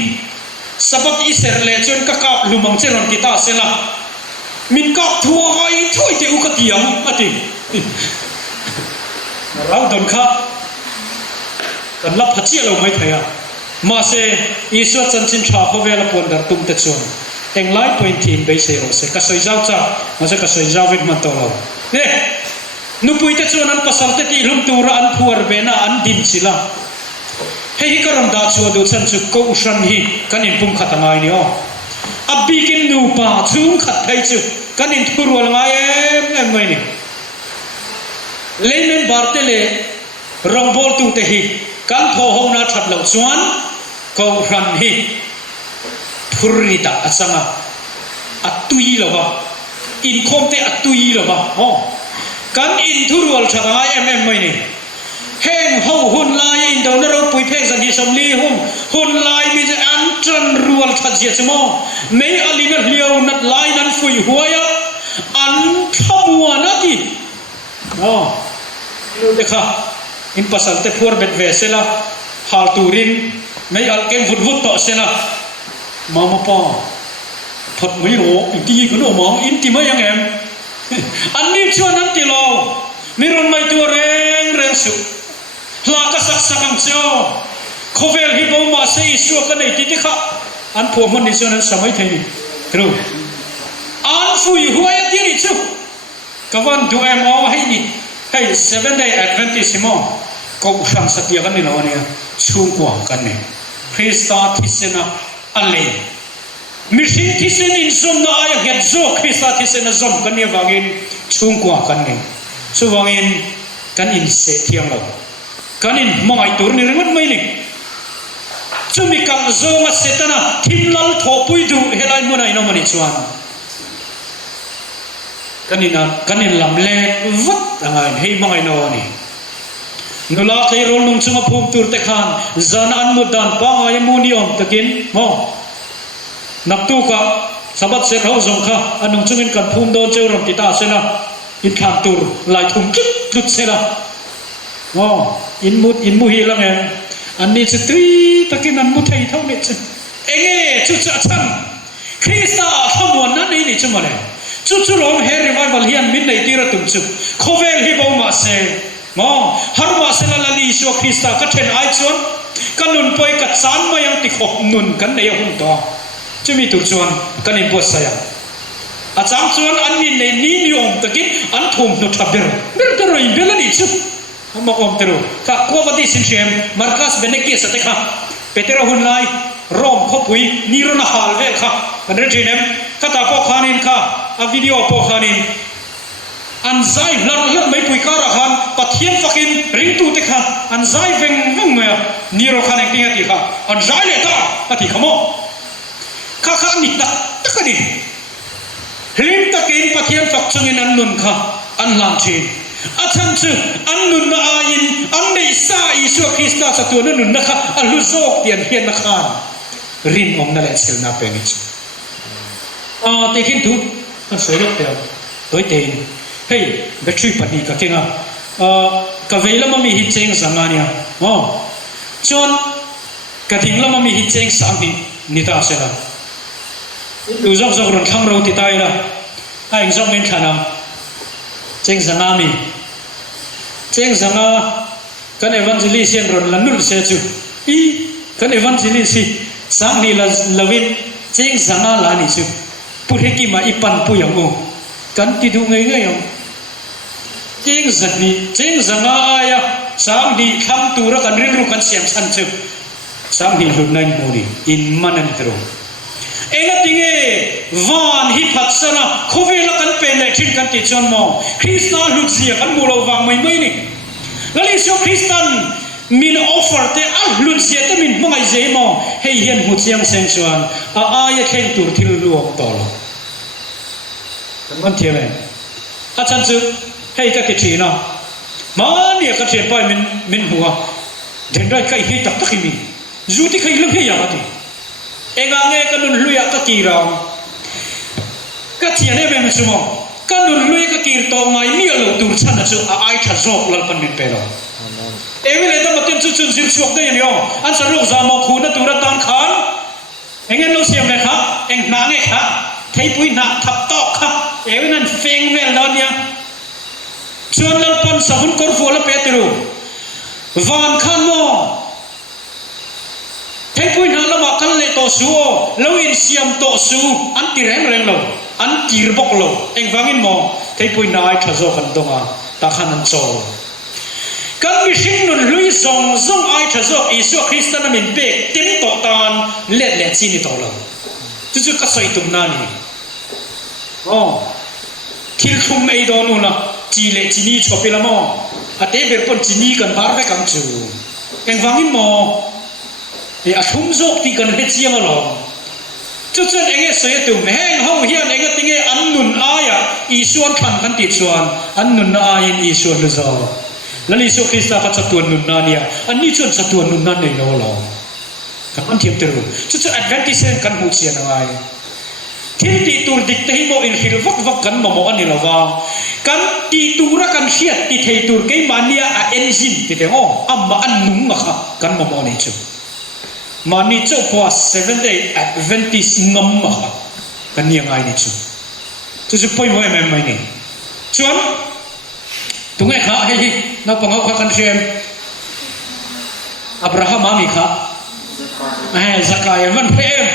สับอิสราเอลจวนกับลุมังเจรอนกิตาเสละมินกับทัวไอถ้วยเจ้าขตียงมาติเราโดนข้ากันรับพัชเจียเราไม่ไทยมาเสียอิสุจันจินชาโคเวลปวนดาร์ตุ้มเตจวนเอ็งไลฟ์point in base zero เสกสอยเจ้าจ้ามาเสกสอยเจ้าวิดมันโตเราเนี่ยนุปุยเตจวนอันภาษาเตติลุมตัวอันพัวร์เบน่าอันดินสิละเฮ้ยกระรำดาชัวดูฉันสุกอุชันฮีกันอินปุ่มขัดงายนี่อ๋ออับบีกินนูป่าชุ่มขัดไทยจุกันอินทุรัวงายไม่นี่เลนเมนบาร์เตเลรองบอลตูเตฮีกันทอหงนาทัดเหล่าชวนกอุชันฮี พูริตาอาสังอัตุยหรอวะอินคอมเตอัตุยหรอวะอ๋อกันอินทุรวลชะตาไม่นี่แห้งเฮาหุ่นลายอินโดนเราปุยเพกสันที่สมลีหุ่นลายมีจะอันจันรัวชัดเจนสมอไม่อลินัดเลียวนัดลายนั้นฟุยหัวยอันขมัวนัดที่อ๋อรู้เด็กค่ะอินปัสสัลเตพัวเบ็ดเวสละฮาลตูรินไม่อัลเกมฟุตต่อเสละมาป้าผัดไม่รู้อินที่คุณโอมองอินที่ไม่ยังเอ็มอันนี้ชวนนั้นที่เราไม่รุนไม่ตัวเร่งสุดลากสักกังเจ้าโคเวลฮิโบมาเสียชัวกันในที่ที่ข้าอันพวกมันในส่วนนั้นสมัยเทนี่ครูอันฟุยหัวยัดยี่ชูกวันดูเอ็มเอาให้นี่ให้ 7 day Adventist มั้งก็ทำสัตยากันนี่เราเนี่ยชูกว่ากันเนี่ยคริสต์ที่เสนาอะไรมิชิที่เสนินซมน่าอยากเห็นโซ่คริสต์ที่เสนาซมกันเนี่ยวางินชูกว่ากันเนี่ยสู้วางินกันอินเสถียงเรากันอินมองไอตัวนี่เรื่องไม่นี่จะมีการโซ่มาเสตนะทิมลัลทอปุยดูเฮลัยมุนัยน้องมันชวนกันอินลำเล่วัดอะไรให้มองไอโน่นี่นุลาใครรู้ลุงชงภูมิตุรเตขันจานอันมุดดันป้าไอมูนิอมตะกินมอนับตู้กับสบัดเสเขาส่งค่ะอันนุ่งชงอินกันภูมิโดนเจ้ารำติตาเสนาอินขันตุรลายทุ่มจุดจุดเสนาอ๋ออินมุฮีละไงอันนี้สตรีตะกินอันมุทัยเท่านี้จ้ะเอ๊ะจุดจันคริสต์ขมวนนั้นนี่จุดมาเลยจุดลงเฮริวายวัลเฮียนมินในตีระตุ่มจุดโคเวลฮิบอมาเซมองฮาร์มาเซลลาลีชัวคริสต์ก็เทนไอชวนกันนุนไปกัดสานมายังติขบนุนกันในหุ่นต่อจะมีตุชวนกันในบัวสยามอาจารย์ชวนอันนี้ในนี้นิยมตะกี้อันทุ่มนุทับเบลเบลตัวอินเบลนี่จุดมาอมเตรุข้าควบดีสินเชียมมาร์คัสเบเนกิสเตข้าเปเตอร์หุ่นไลรอมขบุยนิรนาฮาลเวลข้ากันเรื่องจีนข้าตาพอขานินข้าวิดีโอพอขานินอันใจหลังไม่ปุยการะขันปัทเทียนฟักินริงตูเตข้าอันใจเวงเมียนิรขันเองที่ที่ข้าอันใจเลยตาอธิขโมข้านิดตะกันดิริมตะกินปัทเทียนฟักชงอินอันนุนข้าอันลันชีอาจารย์ชื่ออันนุนนาอินอันในสายชัวคริสต์สัตว์นั้นนุนนะคะอันลุโซกเตียนเฮียนนะคะริมอมนั่นแหละเซลนาเป็นนิชตีขินทุอันสวยลูกเดียวตัวเต็งเฮ้ยเบทรีปันนี่ก็เก่งก็เวลามันมีฮิตเจงสังเกตเนี่ยจนก็ถึงแล้วมันมีฮิตเจงสังที่นิตาเสนาดูจอกรุนข้างเราติดตายละไอ้จอกเป็นขนาดเจงสังมีเจงสังกันเอวันจิลิเซียนรุนลันนุลเสียจูกันเอวันจิลิสิสังนี่ละวินเจงสังลานิจูพูดให้กี่มาอีปันปุยงูกันติดูง่ายๆเจงสังนี่เจงสังอายะสังดีคำตัวกันเรียนรู้กันเสียงสันจูสังดีหลุดในมูนี่อินมันนั่นตรงเอ็งติงวันฮิพัฒนาโควิลกันเป็นเลยทิ้งกันติดจนมองคริสต์ลุดเสียกันมูลวางไม่นี่แล้วลิชคริสต์มินออฟเฟอร์เตอัลลุดเสียแต่มินมังไอเจมองให้เห็นหุ่นเสียงเซนชวนอายะเข่งตัวที่ลวงต่อมันเทียมอาจารย์จุให้ก็ติดทีนะมันเนี่ยก็เทียมไปมินหัวเดินได้ใครให้ตักตะขิมีจูที่ใครลุกให้ยาวดิเองเงี้ยกันนุนลุยก็กีเราก็เทียนเนี่ยเป็นสมองกันนุนลุยก็กีตัวไงมีอะไรดูฉันนะจูไอ้ทัศน์ลัลปันนินเปล่าเอวิเลต้มาเป็นจุดสิบสวกได้ยังไงอันสรุปจามองคุณนั่นตัวรัตานขันเองเงี้ยเราเสียมเลยครับเองนางเงี้ยครับไทยปุยหนักทับตอกครับเอวินั่นเฟงเวลดอนเนี่ยชวนลัลปันสกุลกอร์ฟัวละเปตรูวันขันโมไทยปุยหนักละมากันเลยต่อสู้แล้วอินเสียมต่อสู้อันตีแรงเราอันตีรบกเราเองฟังอินโมไทยปุยหนักทัศน์กันตรงอ่ะตาขันนั่นโซ่กันมิชิงนุนลุยซงไอทัศน์อิสุคริสต์นั้นมินเบกเต็มต่อตานเล็ดจีนิต่อเราจู่ๆก็ใส่ตุ่มนั่นนี่ทิลทุ่มไอ้ดอนุนะจีเล็ดจีนีชอบไปละมั้งอาเทเบอร์ปนจีนีกันบาร์ไปกันจูเองฟังอินโมอาทุ่มโจกที่กันเฮ็ดเสียงอะไร จุดเองเสียตุ่มแห้งเฮาเฮียนเองติงอันนุนอายะอีส่วนขันกันติดส่วนอันนุนอายินอีส่วนลุซาแล้วลิสุคริสต์ก็จะตัวนุนนานี่อันนี้ชวนจะตัวนุนนั่นเองเรากันมันเทียมตัวจุดแอดเวนติเซนกันหูเสียนอะไรที่ตีตัวดิกเตหิโมอินฟิลวักกันมาโมอันนี้ละว่ากันตีตัวรักกันเสียตีเทตัวเกมันเนี่ยเอนซิมติดเองอัมมาอันนุ่งมาค่ะกันมาโมนี่จุมันนี่เจ้าพอ Seventh-day Adventist งมมาค่ะกันยังไงนี่จุดpoint ว่าไม่นี่ชวนตรงไหนค่ะให้นับปังเอากันเชียมอับราฮัมมามีค่ะซักกายมันเพม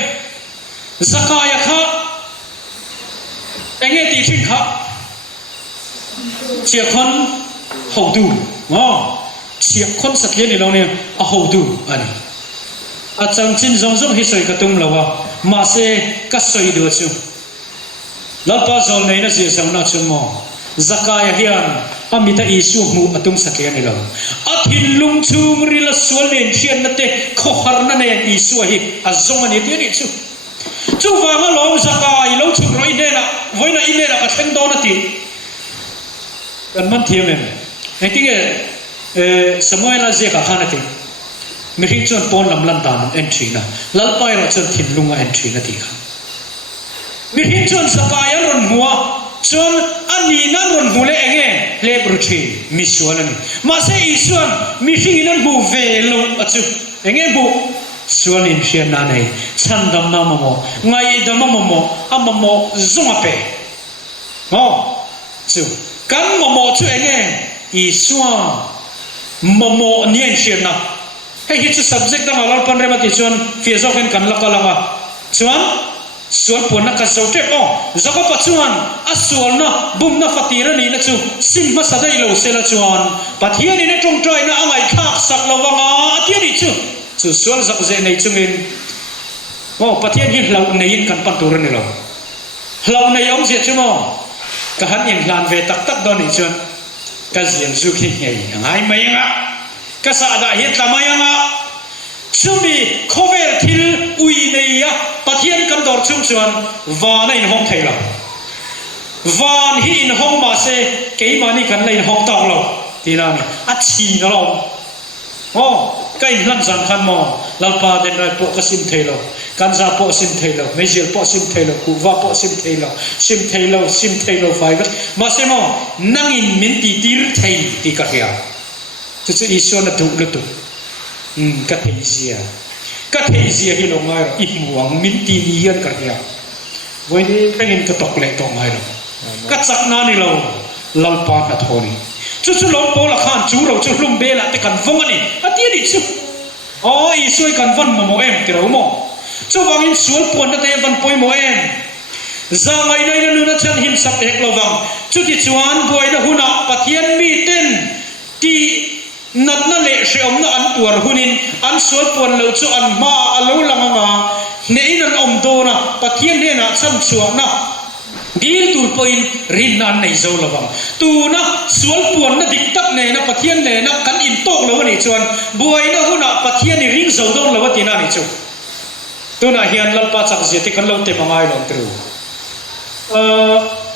ซักกายค่ะเองตีทิ้งค่ะเชียร์คนหูดูเชียร์คนสักเย็นนี่เราเนี่ยหูดูอันนี้อาจารย์จินจงให้สวยกระตุ้มเราว่ามาเสกสวยดูจู่แล้วพอจนในนั้นเสียสำนักชั่วโมงซักกายเฮียนอามิตาอิสุมูอตุงสักเย็นนี่เราอาทิตย์ลุงชูมริลสวนเลียนเชียนนั่นเตะข้อหาร์นั่นเองอิสุฮิอาจงมันนี่นี่จู่ว่างั้นเราซักกายเราชุดร้อยเดน่ะไว้น่ะอินเดน่ะก็เช่นโดนทีกันมันเทียมเลยไอ้ที่สมัยนั้นเจ้าข้านั่นทีมีทิ้งจนปนลำลันตานเอ็นทรีนะลัลไปเราจนทิ้งลุงเอ็นทรีนั่นทีครับมีทิ้งจนสกายรุนหัวจนอันนี้นั่นรุนหัวเลยเองเล็บรุชีมิส่วนนี้มาเสียอีส่วนมีทิ้งนั่นบุเวลอัจฉเองบุส่วนนี้เชียนนั่นเองฉันดำน้ำมั่วไงดำน้ำมั่วอันมั่วซุ่มเป๋จู่กันมั่วจู่เองอีส่วนมั่วเนี่ยเชียนนะให้ฮิตสุ subject ตั้งแต่เราพันเรื่องมาที่ชวนฟิสิกส์กันลักกันละชวนส่วนปนนักการสอบเจ็บจะก็ปัจจุบันส่วนนะบุ้มนะฟัติระนี่นะจู่ซิมมาสัตย์เราเสละชวนปัจจัยนี้นะตรงใจนะอะไรข้าสักละวังที่นี่จู่ส่วนสักเจในจุมินปัจจัยนี้เราในยินกันปันตัวนี่เราในองค์เสียจู่มั้งก็หันยินลานเวตักโดนนี่ชวนก็เสียงสุขีไงยังไงไม่ยังก็สะอาดเหตุละไม่ยังชุมีโคเวอร์ทิลอุยเนียปะเทียนกันดอร์ชุมชวนวานในห้องไทยเราวานที่อินห้องมาเสเกี่ยมานี่กันในห้องตองเราทีนั้นอัดชีนเราก็อินลันสันขันมอลาปาเดนไรปอกสิมไทยเรากันซาปอกสิมไทยเราเมจิลปอกสิมไทยเรากูว่าปอกสิมไทยเราสิมไทยเราไฟกันมาเสมอนั่งอินมินตีตีร์ไทยตีกระเทียจุดอีส่วนนั้นถูกหรือถูกกัดเฮียที่ลงไงอีหมวงมินตีนียันกระเทียวันนี้เป็นเงินกระตกเล็กตรงไงเรากัดสักนานี่เราลัลปานัทโฮนี่จุดลงโปละขันจูเราจุดลงเบลละแต่กันฟังอันนี้อันที่นี่จุดอีส่วนกันฟันมาโมเอ็มที่เราโมจุดวางอินส่วนปนนั่นเองฟันปอยโมเอ็มจะไงได้นั่นนู่นฉันหิมสับเอกเราวังจุดที่ชวนบวยนะหุ่นปะเทียนมีเต้นที่นั่นนั่นแหละเชื่อมนั่นอันตัวหุ่นินอันสวดปวนเราจะอันมาอันรู้ละงาเนี่ยนั่นอมโตนะปะเทียนเนี่ยนะซ้ำชัวนะดีตัวปอยรินนั่นในโซลวังตัวนะสวดปวนนะดิกตักเนี่ยนะปะเทียนเนี่ยนะกันอินโตกเราเนี่ยชวนบวยนะหุ่นปะเทียนนี่ริงโซดงเราที่นั่นนี่ชวนตัวน่ะเฮียนลัลปาจักเสียที่กันเราเต็มมาไม่ลงตรู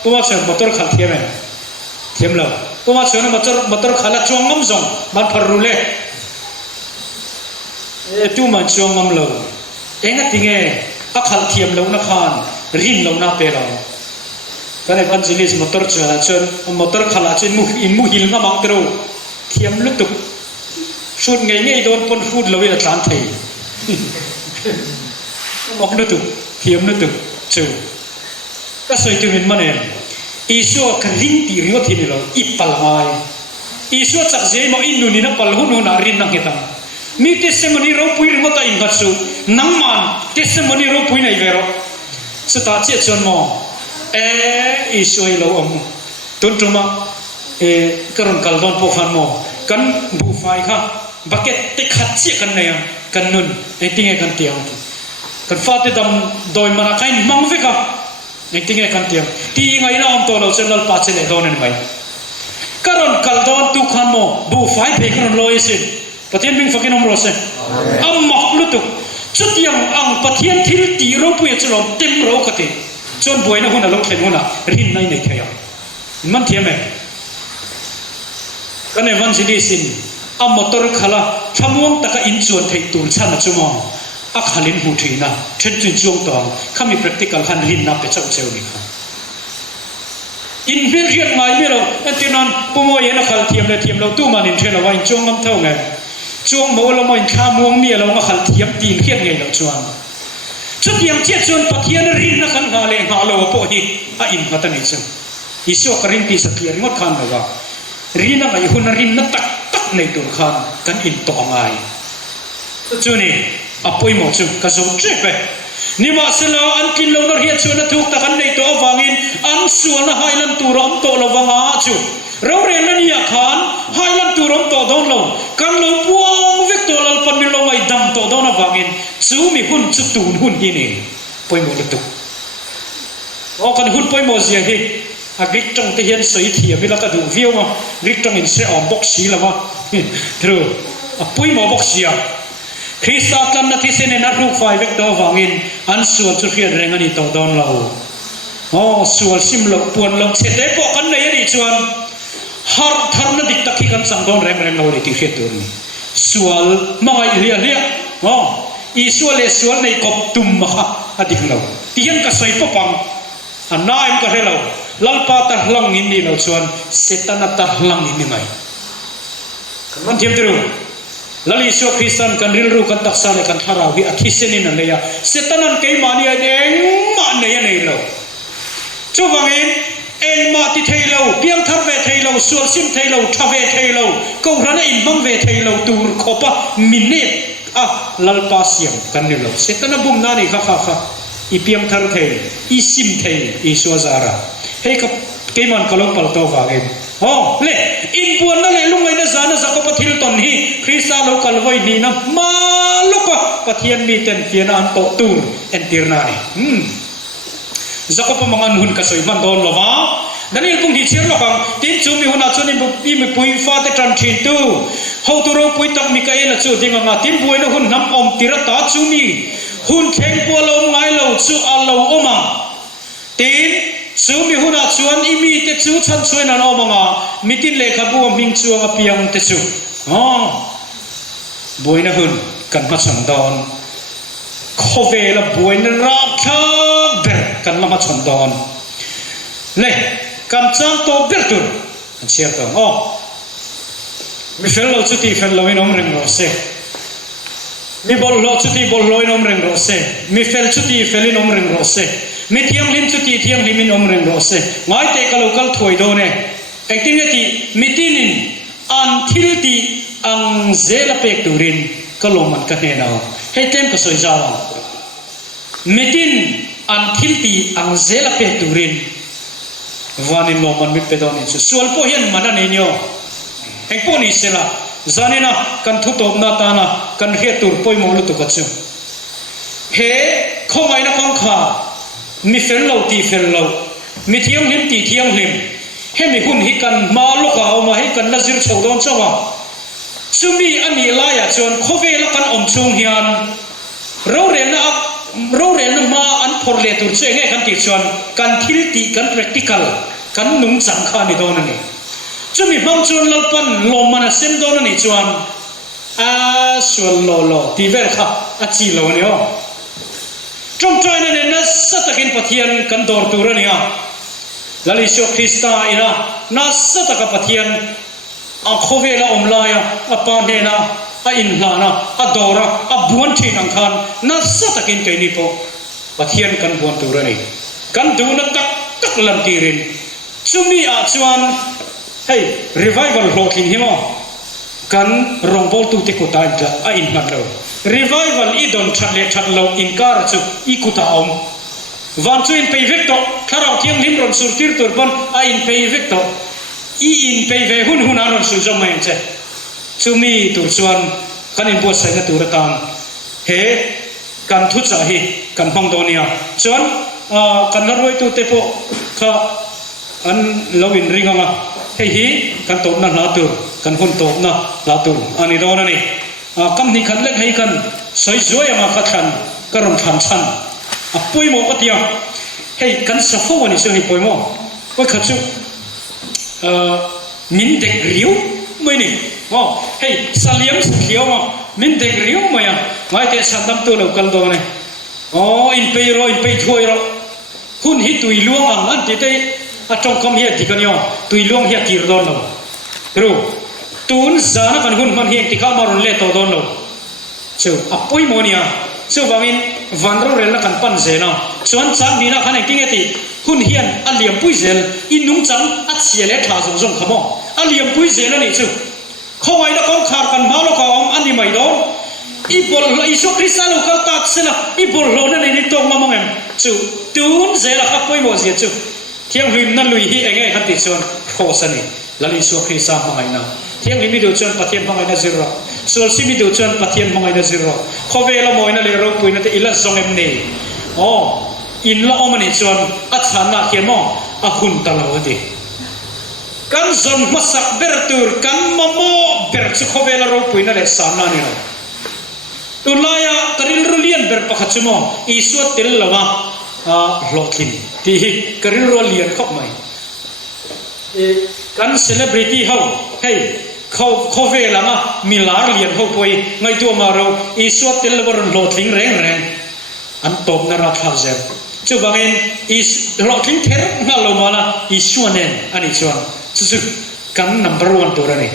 ตัวเชื่อมอเตอร์ขันเทียมเทียมเราพวกมาเชื่อนะมาตรขลักจวงงำจงมันพารุเล่ตู้มันจวงงำเราเองก็ทิ้งอักขลเทียมเราหน้าขานรินเราหน้าเปล่าก็ในพันจิลิสมาตรจวนจนมาตรขลักจนมุหิลงามังตรูเทียมลุตุกชุดไงโดนปนฟูดเราเวลาทานไทยมอกลุตุกเทียมลุตุกจู่ก็สวยจุมินมันเองอีสัวครินตีริวที่นี่เราอีปัลไงอีสัวจักเจมาอินนูนี่นะปัลหุนูนารินนักเหตังมีเทสมันนี่เราพูดเรื่องอะไรอินกัสซูนังมันเทสมันนี่เราพูดในเวรสตาร์เชียชนมออีสัวเราตุนจุมากระรุ่นกัลดอนพวกฟันมอกันบูไฟค่ะบักเก็ตติขัดเชียกันเนี่ยกันนุนติ้งกันเตียงกันฟาดดำโดยมันอะไรมังฟิกะยังทิ้งกันเตียงที่ยังไงนะอมตัวเราเช่นเราปัจเจกโดนนี่ไหมกระนั้นกัลดอนตุขันโมบูไฟเพกรอนลอยสิปะเทียนบิงฟักินอมโรเซอัมมักลุตุ ชุดยังอังปะเทียนทิลตีเราปุยจะลมเต็มเรากติจนบวยนะหุ่นเราเข็นหุ่นรินในเทียมันเทียมไหมก็ในวันที่ดีสินอมตรขละทำวงตะกอินจวนไทยตูนชันจุมองอักขลินหูทีนะเช่นจุนจวงตองข้ามี practical ขันรินนับไปเจ้าเจ้านี่ครับอินเรียนไงไม่เราอันที่นั้นปุ่มวยนะขัลเทียมเลยเทียมเราตู้มันอินเทอร์เราว่าอินจวงน้ำเท่าไงจวงมาเราไม่ข้ามวงเมียเราว่าขัลเทียมตีนเรียนไงเราจวนชุดยังเจ็ดจวนปะเทียนรินนะขันหาเลยหาเราพอดีอินมาตั้งนี้จังอิสุกรินปีสเกียร์งดขันเราว่ารินอะไรหุ่นรินนัตักในตัวขันกันอินต่อไงจุนี่อภัยหมดจุกระสุนเจ็บไปนี่มาเสลาอันกินเราเราเฮียชวนทุกตะกันในตัวฟังอินอันส่วนให้ลันตัวรำตัวเราฟังอาจุเราเรียนนั่นอยากขันให้ลันตัวรำตัวโดนเรากันเราพวงวิกตัวเราปันมีเราไม่ดำตัวโดนฟังอินจูมีหุ่นจุดตูนหุ่นที่นี่ไปหมดเลยตุกโอ้กันหุ่นไปหมดเสียที่อากิจงที่เห็นสวยเทียมเวลาก็ดูวิวมากิจงเห็นเสียออกบ็อกซี่แล้ววะถือไปหมดบ็อกซี่คริสต์กันนาทีเสนนัดรูปไฟเวกตัวฟังอินอันส่วนจุดเรียนแรงอันนี้ตัวโดนเราอ๋อส่วนซิมหลบปวนหลบเสด็จพวกกันในอดีตส่วนฮาร์ทาร์นดิกตะกี้กันสังโดนแรงเราเลยที่เรียนตัวนี้ส่วนมาไอเรียอ๋ออีส่วนเลยส่วนในกบตุ่มมาอดีตเราที่เห็นก็ใส่ปะปังอันน้อยมันก็ให้เราลัลปาตะหลังอินนี่เราส่วนเซตันตะหลังอินนี่ไงมันเทียมตัวlalu Yesus Kristus kan rilru kan taksana kan harawi akhisenin nan leya setanan kei mani adeng ma ne ya nei lo chowangin en ma ti thei lo piang thar ve thei lo sual sim thei lo thave thei lo ko rana in bang ve thei lo tur khopa minne lalpa siam kan ni lo setana bum na ni kha i piang thar thei i sim thei i suazara hei ka kei man kalong pal to wa gen oh le in buan na le lungai na zana za ko pathil ton hi krista lo kalwai ni na maluka pathian mi ten kian an to tur en tirna ni za ko pa mangan hun ka soi man don lova daniel pung hi chir lo kang tin chu mi huna chu ni bu pi mi pui fa te tran thin tu ho tu ro pui tak mi ka ela chu dinga nga tin buai na hun nam om tirata chu mi hun theng po lo ngai lo chu a lo oma tin chú mi huna chuan imi te chu chan chuan an omanga mitin le khabu ming chuang a piang te chu boina hun kan ma chang don khove la boina ra kha ber kan ma chang don le kan chang to ber tu an cher to mi fel lo chu ti fel lo in om reng ro se mi bol lo chu ti bol lo in om reng ro se mi fel chu ti fel in om reng ro se mi thiang lim chu ti thiang lim in om reng ro se ngai te ka lokal thoi do ne activity mitinin an thil ti ang zela pek turin ka loman ka he na he tem ka soi jawa mitin an thil ti ang zela pek turin vanin loman mi pe don chu sual po hian mana ne nyo heng po ni sela zanina kan thu top na ta na kan he tur poi mo lu tu ka chu he khongai na khong kha mi fel lo ti fel lo mi thiang lim ti thiang lim he mi hun hi kan ma lo ka ma hi kan nazir chho don chawa sumi ani la ya chon khove la kan om chung hian ro re na ma an phor le tur che nge kan ti chon kan thil ti kan practical kan nung chang kha ni don ani sumi bang chon lal pan lo mana sem don ani chuan sual lo ti ver kha a chi lo ni ho trong trai này nó rất là kinh pathian kan dor tu ra nia lali Yesus Kristus ina na rất là pathian ang khove la omla ya apa ne na a in la na a dora a buan thin ang khan na rất là kinh kai ni po pathian kan buan tu ra ni kan du na tak lam ti rin chumi a chuan hey revival hokin hi mo kan rongbol tu te ko ta a in na lo revival idon chat lo inkar chu ikuta om van chu in pei vek to tharau thiang lim ron sur tir tur pon a in pei vek to in pei ve hun aron su jom mai che chumi tur chuan kan in bo sai na tur tan he kan thu cha hi kan hong donia chuan kan na roi tu te po kha an lovin ringanga he hi kan to na la tur kan hun to na la tur ani do na ni กำนี้ขันเล็กให้กันสวยสวยมาขัดขันกระรมขันชันปุยโมก็เดียวให้กันสักพวกวันนี้ช่วยปุยโมว่าขัดชุมินเด็กริ้วไม่นี่ว่าให้สลียมเขียวมามินเด็กริ้วมาอย่างไม่แต่สันดำตัวเรากันตัวนี่อินไปรออินไปช่วยเราหุ่นฮิตุยล่วงอ่างนั้นที่ได้จงคำเฮียที่กันยอตุยล่วงเฮียกีรดอนเรารู้ตูนจานะกันหุ่นมันเฮียที่ข้ามารุนเล่ตัวดอนเราเจ้าปุยโมเนี่ยเจ้าบางอินวันเราเรียนนักกันปั้นเสนาส่วนจังนี่นะขันเองที่เงี้ยที่หุ่นเฮียนอันเลี้ยงปุยเซลอินนุ่งจังอัดเสียเล็ดขาสงสงขโมอันเลี้ยงปุยเซลนี่เจ้าเขาไว้แล้วเขาขาดกันมาแล้วเขาอันนี้ไม่โดนอีบอลอีสุคริสต์ลูกเขาตัดเสนาอีบอลโลนั่นนี่ตรงมามั่งเอ็มจู่ตูนเซลครับปุยโมเสียจู่เที่ยงลืมนั่นลุยฮีเองไงขัดติดส่วนโคสันนี่แล้วอีสุคริสต์มาไงนะเที่ยงลิมิดูส่วนปะเทียนมาไงนะซิระส่วนซิมิดูส่วนปะเทียนมาไงนะซิระเขาเวลาโมยนั่นเลยเราปุยนั่นแต่อีละสองเอ็มนี่อินละอมันนี่ส่วนอัศนาเขียนมอคุณตลอดดิกันส่วนมาสักเบรตูร์กันมาโมเบรสุขเวลาเราปุยนั่นเลยสานานี่เราตุลายากริลรุเลียนเบรปะขัดชโมอีสวดติลละวะโลกินที่กริลรุเลียนเข้ามากันเซเลบริตี้เขาให้เขาเวลามามิลาร์เลียนเขาไปไงตัวมาเราอีสวดติลละวะโลดทิ้งแรงอันตบนาราคาเซลจู่บางเอ็นอีโลดทิ้งเทร์งั้นเรามาละอีชวนเองอันนี้ชวนสุดกันนัมเบอร์วันตัวนี้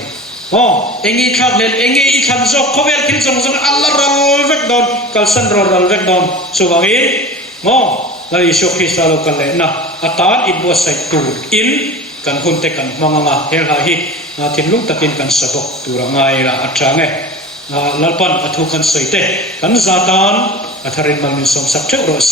เอ็งอีขับเล่นเอ็งอีขันโซเขาเวลคิดส่งอัลลอฮ์รัลเวกดอนกัลสันรัลเวกดอนจู่บางเอ็นแล้วอิสุคริสต์เรากันเลยนะอัตตาอินบัวใส่ตูอินกันหุ่นเตกันมังงะเฮลาฮิทิ้งลุกตะกินกันสะบกตัวง่ายละอัตราไงลัลปันอัทุกันใส่เตกันซาตานอัทรินมันมีสมศักดิ์เจ้าโรเซ